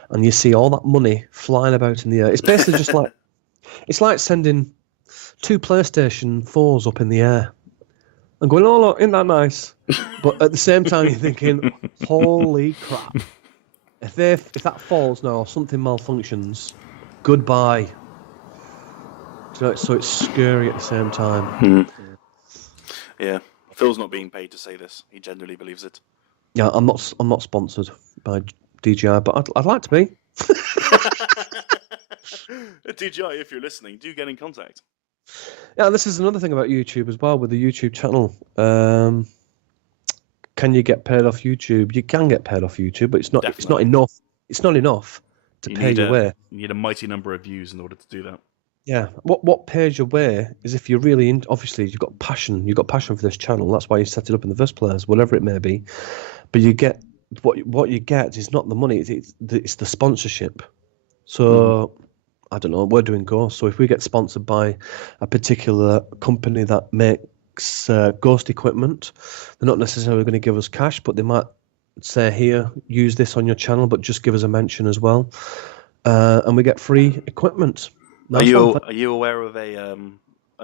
and you see all that money flying about in the air, it's basically just like it's like sending 2 PlayStation 4s up in the air and going, "Oh look, isn't that nice?" But at the same time, you're thinking, "Holy crap! If that falls now or something malfunctions, goodbye." So it's scary at the same time. Mm. Yeah, Phil's not being paid to say this. He genuinely believes it. Yeah, I'm not sponsored by DJI, but I'd like to be. DJI, if you're listening, do get in contact. Yeah, this is another thing about YouTube as well, with the YouTube channel. Can you get paid off YouTube? You can get paid off YouTube, but it's not enough. It's not enough to pay your way. You need a mighty number of views in order to do that. Yeah, what pays your way is if you're really obviously you've got passion. You've got passion for this channel. That's why you set it up in the first place, whatever it may be. But you get what you get is not the money. It's the sponsorship. So I don't know. We're doing Ghost. So if we get sponsored by a particular company that makes Ghost equipment, they're not necessarily going to give us cash, but they might say, "Here, use this on your channel, but just give us a mention as well," and we get free equipment. Are you aware of a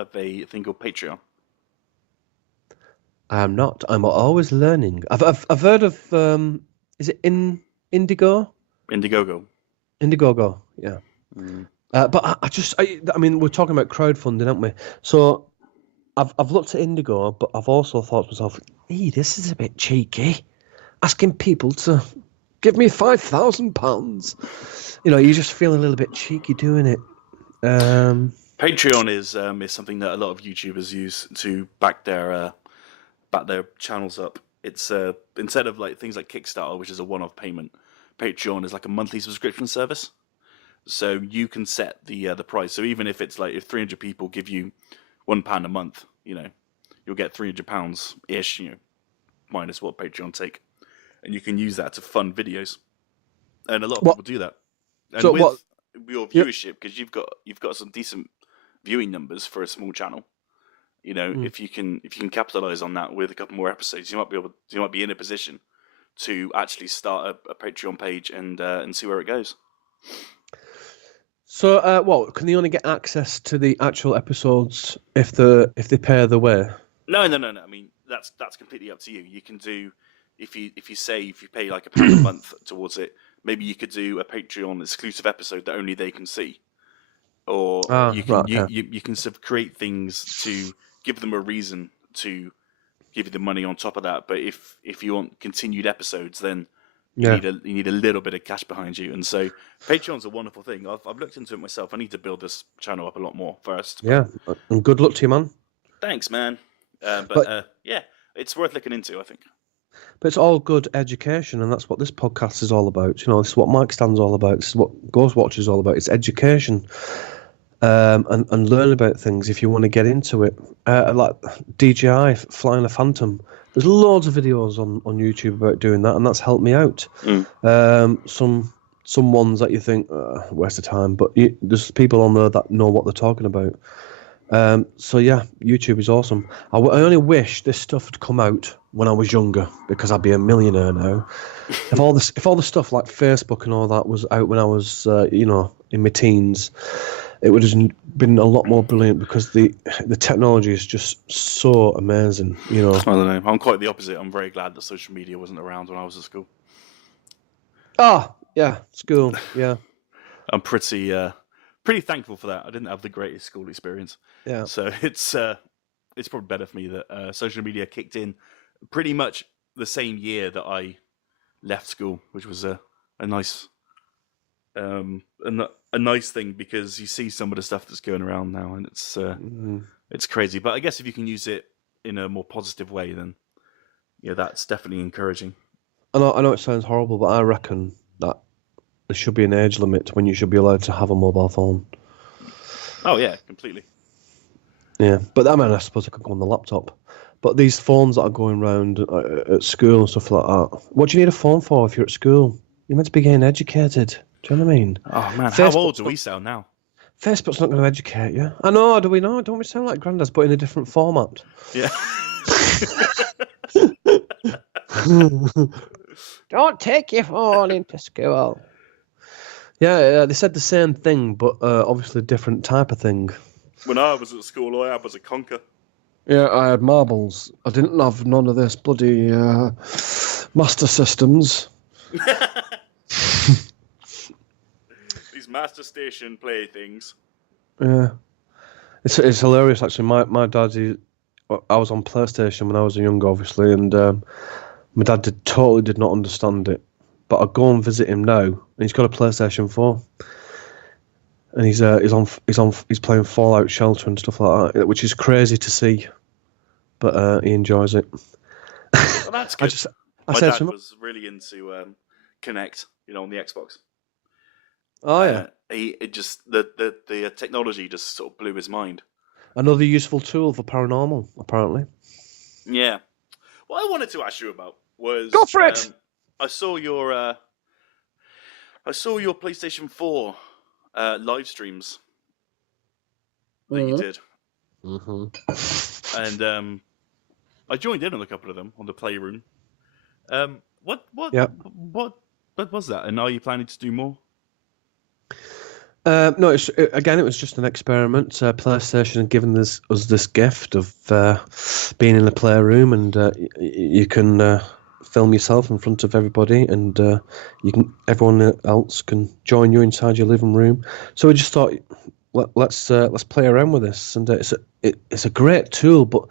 thing called Patreon? I'm not. I'm always learning. I've heard of is it Indigo? Indiegogo. Indiegogo, yeah. But I mean, we're talking about crowdfunding, aren't we? So I've looked at Indigo, but I've also thought to myself, "Hey, this is a bit cheeky, asking people to give me £5,000." You just feel a little bit cheeky doing it. Patreon is something that a lot of YouTubers use to back their channels up. It's instead of like things like Kickstarter, which is a one-off payment, Patreon is like a monthly subscription service. So you can set the price. So even if it's like if 300 people give you £1 a month, you'll get £300 ish, minus what Patreon take, and you can use that to fund videos. And a lot of people do that. And so with your viewership, because you've got some decent viewing numbers for a small channel. If you can capitalize on that with a couple more episodes, you might be in a position to actually start a Patreon page and see where it goes. So, can they only get access to the actual episodes if they pay their way? No. I mean, that's completely up to you. You can do if you pay like £1 a month towards it. Maybe you could do a Patreon exclusive episode that only they can see, or you can sort of create things to give them a reason to give you the money on top of that. But if you want continued episodes, then you need a little bit of cash behind you. And so Patreon's a wonderful thing. I've looked into it myself. I need to build this channel up a lot more first. Yeah, and good luck to you, man. Thanks, man. But it's worth looking into, I think. But it's all good education, and that's what this podcast is all about. You know, this is what Micstand's all about. This is what Ghostwatch is all about. It's education, and learn about things if you want to get into it. Like DJI flying a Phantom. There's loads of videos on YouTube about doing that, and that's helped me out. Some ones that you think waste of time, but there's people on there that know what they're talking about. So yeah, YouTube is awesome. I only wish this stuff had come out when I was younger, because I'd be a millionaire now. If all the stuff like Facebook and all that was out when I was in my teens, it would have been a lot more brilliant, because the technology is just so amazing. You know. I don't know. I'm quite the opposite. I'm very glad that social media wasn't around when I was at school. Ah, yeah, school, yeah. I'm pretty thankful for that. I didn't have the greatest school experience. Yeah. So it's probably better for me that social media kicked in pretty much the same year that I left school, which was a nice a nice thing, because you see some of the stuff that's going around now, and it's crazy. But I guess if you can use it in a more positive way, then that's definitely encouraging. I know it sounds horrible, but I reckon that there should be an age limit when you should be allowed to have a mobile phone. Oh yeah, completely. Yeah, but I suppose I could go on the laptop. But these phones that are going around at school and stuff like that, what do you need a phone for if you're at school? You're meant to be getting educated. Do you know what I mean? Oh man, how old do we sound now? Facebook's not going to educate you. I know, do we know? Don't we sound like granddads, but in a different format? Yeah. Don't take your phone into school. Yeah, they said the same thing, but obviously a different type of thing. When I was at school, all I had was a conker. Yeah, I had marbles. I didn't have none of this bloody Master Systems. These Master Station playthings. Yeah, it's hilarious actually. My dad, I was on PlayStation when I was young, obviously, and my dad totally did not understand it. But I go and visit him now, and he's got a PlayStation 4, and he's playing Fallout Shelter and stuff like that, which is crazy to see. But he enjoys it. Well, that's good. My dad was really into Kinect, on the Xbox. Oh yeah. The technology just sort of blew his mind. Another useful tool for paranormal, apparently. Yeah. What I wanted to ask you about was, go for it. I saw your PlayStation 4 live streams that you did. Mm-hmm. And I joined in on a couple of them on the Playroom. What was that? And are you planning to do more? No, it was just an experiment. PlayStation had given us this gift of being in the Playroom, and you can film yourself in front of everybody, and everyone else can join you inside your living room. So we just thought, let's play around with this, and it's a great tool, but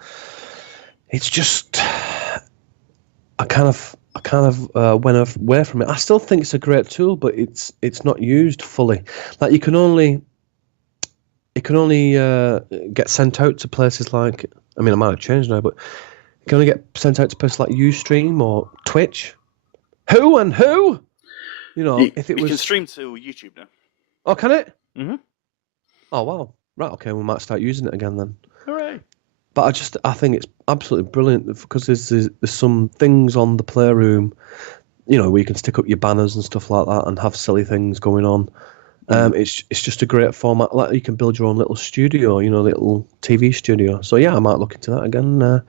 it's just I kind of went away from it. I still think it's a great tool, but it's not used fully. Like it can only get sent out to places like, I mean, it might have changed now, but it can only get sent out to places like Ustream or Twitch. Who? If it was, you can stream to YouTube now. Oh, can it? Mm-hmm. Oh wow, right, okay, we might start using it again then. Hooray! But I think it's absolutely brilliant, because there's some things on the Playroom, where you can stick up your banners and stuff like that and have silly things going on. It's just a great format. Like, you can build your own little studio, little TV studio. So yeah, I might look into that again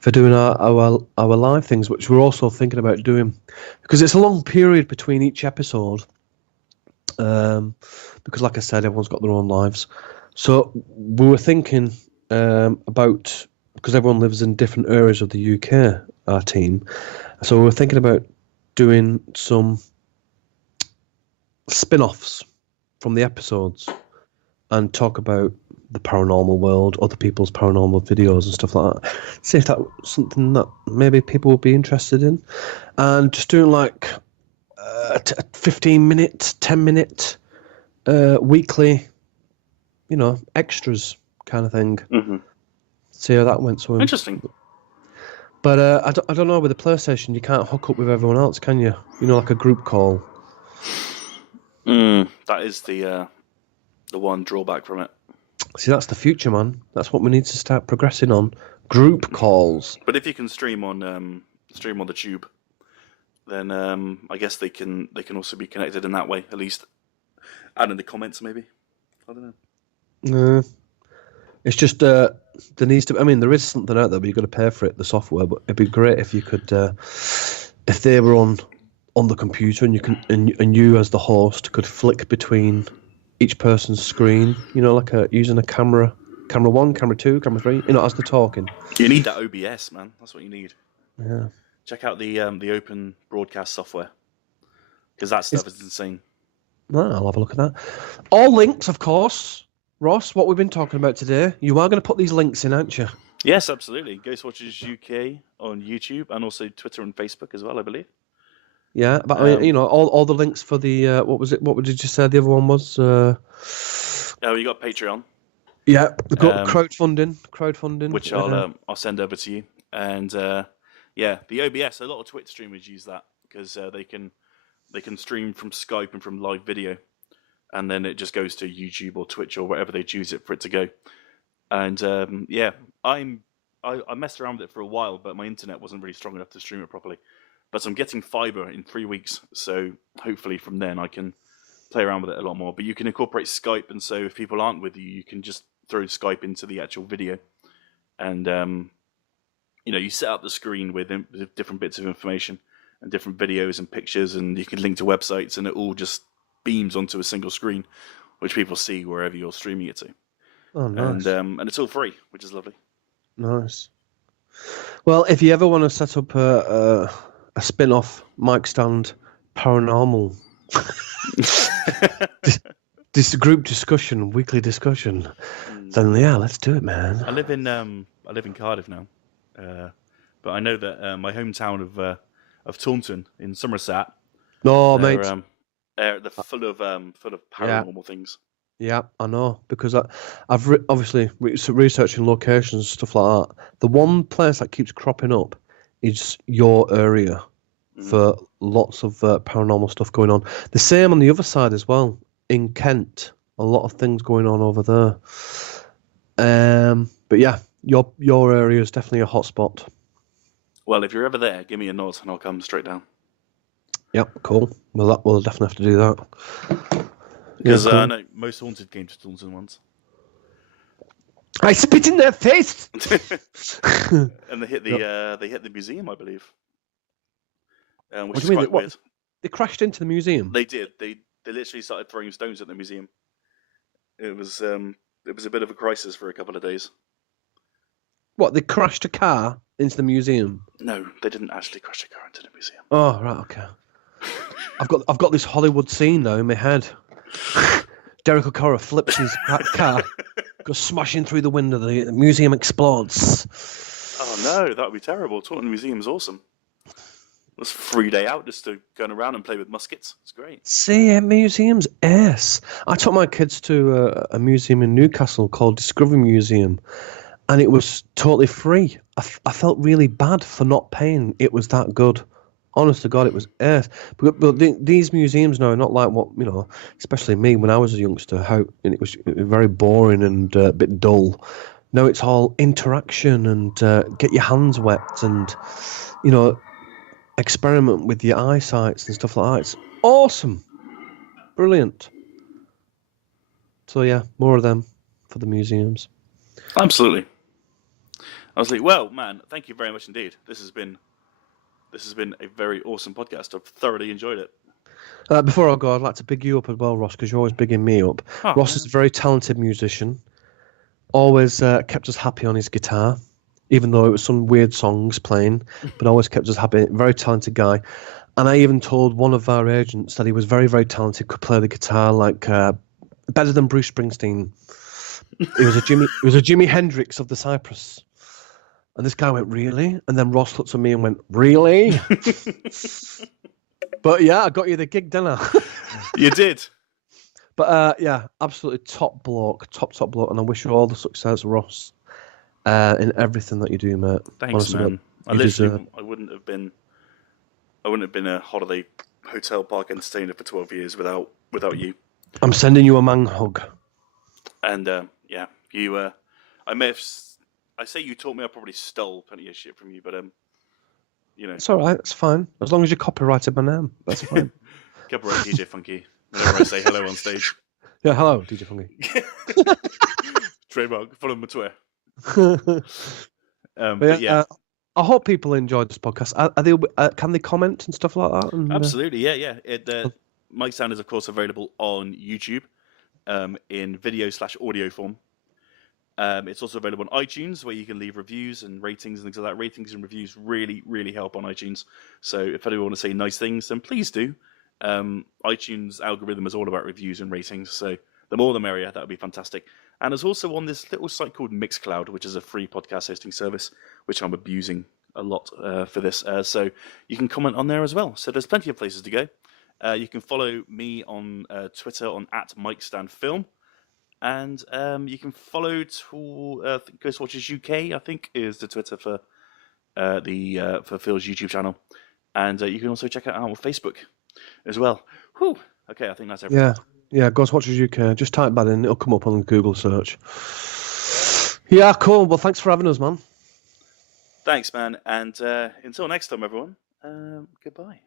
for doing our live things, which we're also thinking about doing, because it's a long period between each episode. Because like I said, everyone's got their own lives. So we were thinking about, because everyone lives in different areas of the UK, our team. So we're thinking about doing some spin-offs from the episodes and talk about the paranormal world, other people's paranormal videos and stuff like that. See if that's something that maybe people would be interested in. And just doing like 15-minute, 10-minute weekly, extras kind of thing. Mm-hmm. See how that went. So interesting. But I don't know, with the PlayStation, you can't hook up with everyone else, can you? You know, like a group call. That is the one drawback from it. See, that's the future, man. That's what we need to start progressing on. Group calls. But if you can stream on the tube, then I guess they can also be connected in that way. At least add in the comments, maybe. I don't know. It's just there needs to. I mean, there is something out there, but you've got to pay for it, the software. But it'd be great if you could, if they were on the computer and you can, and you as the host could flick between each person's screen. You know, like using a camera 1, camera 2, camera 3. You know, as they're talking. You need that OBS, man. That's what you need. Yeah. Check out the open broadcast software, because that stuff is insane. I'll have a look at that. All links, of course. Ross, what we've been talking about today, you are going to put these links in, aren't you? Yes, absolutely. Ghost Watchers UK on YouTube and also Twitter and Facebook as well, I believe. Yeah, but I mean, you know, all the links for the what was it? What did you say the other one was? Oh, you got Patreon. Yeah, we've got crowdfunding, which I'll send over to you. And yeah, the OBS. A lot of Twitch streamers use that because they can stream from Skype and from live video, and then it just goes to YouTube or Twitch or wherever they choose it for it to go. And yeah, I messed around with it for a while, but my internet wasn't really strong enough to stream it properly. But I'm getting fiber in 3 weeks, so hopefully from then I can play around with it a lot more. But you can incorporate Skype, and so if people aren't with you, you can just throw Skype into the actual video, and you know, you set up the screen with different bits of information and different videos and pictures, and you can link to websites, and it all just beams onto a single screen, which people see wherever you're streaming it to. Oh, nice. And it's all free, which is lovely. Nice. Well, if you ever want to set up a spin-off Micstand paranormal this group discussion, weekly discussion, then yeah, let's do it, man. I live in Cardiff now, but I know that my hometown of Taunton in Somerset. No, mate. They're full of paranormal things. Yeah, I know, because I've obviously researching locations and stuff like that. The one place that keeps cropping up is your area for lots of paranormal stuff going on. The same on the other side as well, in Kent. A lot of things going on over there. But yeah, your area is definitely a hotspot. Well, if you're ever there, give me a nod and I'll come straight down. Yep, cool. Well, we'll definitely have to do that. Because I know most haunted came to Taunton once. I spit in their face. And they hit the museum, I believe. Which is mean? quite weird. They crashed into the museum. They did. They literally started throwing stones at the museum. It was a bit of a crisis for a couple of days. What? They crashed a car into the museum? No, they didn't actually crash a car into the museum. Oh, right, okay. I've got this Hollywood scene now in my head. Derek O'Cora flips his car, goes smashing through the window. The museum explodes. Oh no, that would be terrible. Taunton Museum's awesome. It's a free day out just to go around and play with muskets. It's great. See, museum's ace. I took my kids to a museum in Newcastle called Discovery Museum, and it was totally free. I felt really bad for not paying. It was that good. Honest to God, it was ace. But these museums now are not like what, you know, especially me when I was a youngster, it was very boring and a bit dull. Now it's all interaction and get your hands wet and, you know, experiment with your eyesights and stuff like that. It's awesome. Brilliant. So yeah, more of them for the museums. Absolutely. I was like, well, man, thank you very much indeed. This has been a very awesome podcast. I've thoroughly enjoyed it. Before I go, I'd like to big you up as well, Ross, because you're always bigging me up. Oh, Ross is a very talented musician. Always kept us happy on his guitar, even though it was some weird songs playing, but always kept us happy. Very talented guy. And I even told one of our agents that he was very, very talented, could play the guitar like better than Bruce Springsteen. He was a Jimi Hendrix of the Cypress. And this guy went, really? And then Ross looked at me and went, really? But yeah, I got you the gig, didn't I? You did. But yeah, absolutely top bloke. And I wish you all the success, Ross, in everything that you do, mate. Thanks, man. You deserve. I wouldn't have been a holiday hotel park entertainer for 12 years without you. I'm sending you a man hug. And yeah, you. I say you taught me. I probably stole plenty of shit from you, but you know. It's all right. It's fine. As long as you copyrighted my name, that's fine. Copyright DJ Funkie. Whenever I say hello on stage. Yeah, hello, DJ Funkie. Trademark. Follow my Twitter. But yeah. I hope people enjoyed this podcast. Are they? Can they comment and stuff like that? And, absolutely, yeah. Micstand is of course available on YouTube in video/audio form. It's also available on iTunes, where you can leave reviews and ratings and things like that. Ratings and reviews really, really help on iTunes. So if anyone want to say nice things, then please do. iTunes algorithm is all about reviews and ratings, so the more the merrier. That would be fantastic. And there's also on this little site called Mixcloud, which is a free podcast hosting service, which I'm abusing a lot for this. So you can comment on there as well. So there's plenty of places to go. You can follow me on Twitter on @MicStandFilm. And you can follow Ghostwatchers UK, I think, is the Twitter for for Phil's YouTube channel. And you can also check it out on Facebook as well. Whew. Okay, I think that's everything. Yeah, Ghostwatchers UK. Just type that in, it'll come up on the Google search. Yeah, cool. Well, thanks for having us, man. Thanks, man. And until next time, everyone, goodbye.